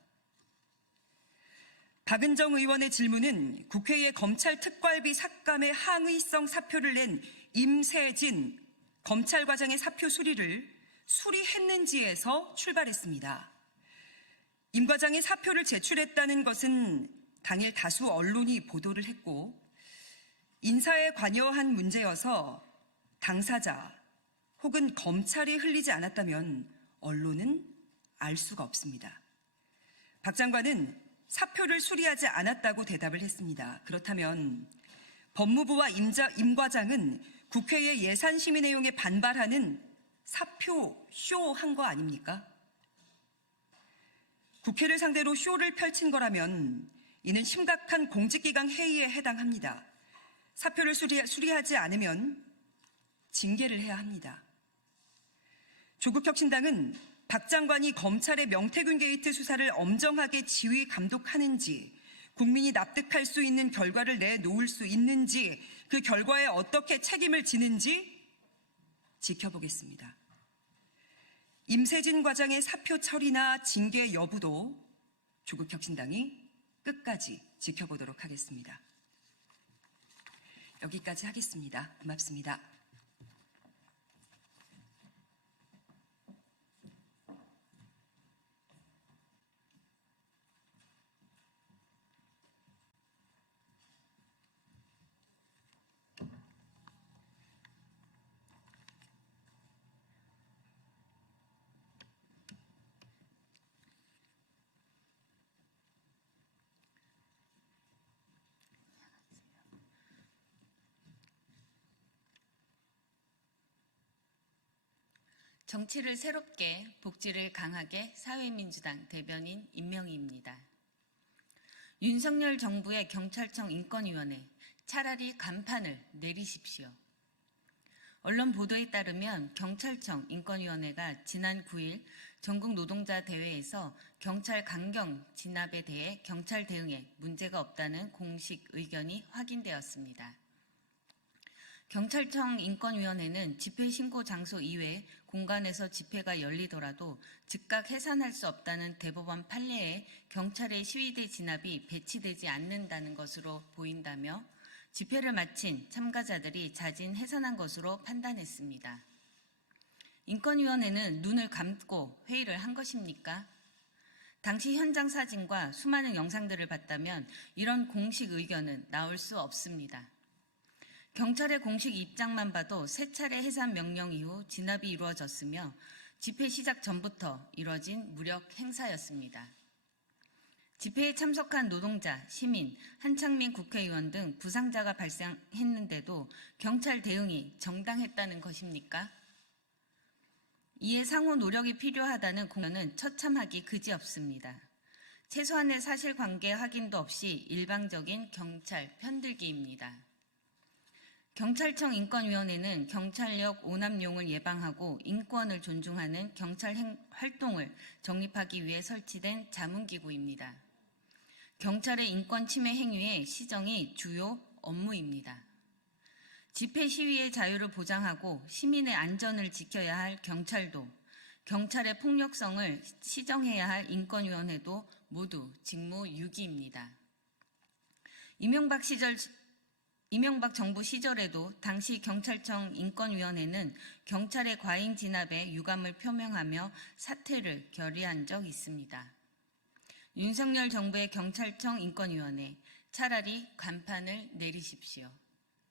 박은정 의원의 질문은 국회의 검찰 특활비 삭감의 항의성 사표를 낸 임세진 검찰과장의 사표 수리를 수리했는지에서 출발했습니다. 임 과장이 사표를 제출했다는 것은 당일 다수 언론이 보도를 했고 인사에 관여한 문제여서 당사자 혹은 검찰이 흘리지 않았다면 언론은 알 수가 없습니다. 박 장관은 사표를 수리하지 않았다고 대답을 했습니다. 그렇다면 법무부와 임 과장은 국회의 예산 심의 내용에 반발하는 사표 쇼한 거 아닙니까? 국회를 상대로 쇼를 펼친 거라면 이는 심각한 공직기강 해이에 해당합니다. 사표를 수리하지 않으면 징계를 해야 합니다. 조국혁신당은 박 장관이 검찰의 명태균 게이트 수사를 엄정하게 지휘 감독하는지, 국민이 납득할 수 있는 결과를 내놓을 수 있는지, 그 결과에 어떻게 책임을 지는지 지켜보겠습니다. 임세진 과장의 사표 처리나 징계 여부도 조국혁신당이 끝까지 지켜보도록 하겠습니다. 여기까지 하겠습니다. 고맙습니다. 정치를 새롭게, 복지를 강하게 사회민주당 대변인 임명희입니다. 윤석열 정부의 경찰청 인권위원회, 차라리 간판을 내리십시오. 언론 보도에 따르면 경찰청 인권위원회가 지난 9일 전국 노동자 대회에서 경찰 강경 진압에 대해 경찰 대응에 문제가 없다는 공식 의견이 확인되었습니다. 경찰청 인권위원회는 집회 신고 장소 이외 공간에서 집회가 열리더라도 즉각 해산할 수 없다는 대법원 판례에 경찰의 시위대 진압이 배치되지 않는다는 것으로 보인다며 집회를 마친 참가자들이 자진 해산한 것으로 판단했습니다. 인권위원회는 눈을 감고 회의를 한 것입니까? 당시 현장 사진과 수많은 영상들을 봤다면 이런 공식 의견은 나올 수 없습니다. 경찰의 공식 입장만 봐도 3차례 해산 명령 이후 진압이 이루어졌으며 집회 시작 전부터 이뤄진 무력 행사였습니다. 집회에 참석한 노동자, 시민, 한창민 국회의원 등 부상자가 발생했는데도 경찰 대응이 정당했다는 것입니까? 이에 상호 노력이 필요하다는 공언은 처참하기 그지없습니다. 최소한의 사실관계 확인도 없이 일방적인 경찰 편들기입니다. 경찰청 인권위원회는 경찰력 오남용을 예방하고 인권을 존중하는 경찰 활동을 정립하기 위해 설치된 자문기구입니다. 경찰의 인권 침해 행위의 시정이 주요 업무입니다. 집회 시위의 자유를 보장하고 시민의 안전을 지켜야 할 경찰도, 경찰의 폭력성을 시정해야 할 인권위원회도 모두 직무유기입니다. 이명박 정부 시절에도 당시 경찰청 인권위원회는 경찰의 과잉 진압에 유감을 표명하며 사퇴를 결의한 적이 있습니다. 윤석열 정부의 경찰청 인권위원회, 차라리 간판을 내리십시오.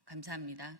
감사합니다.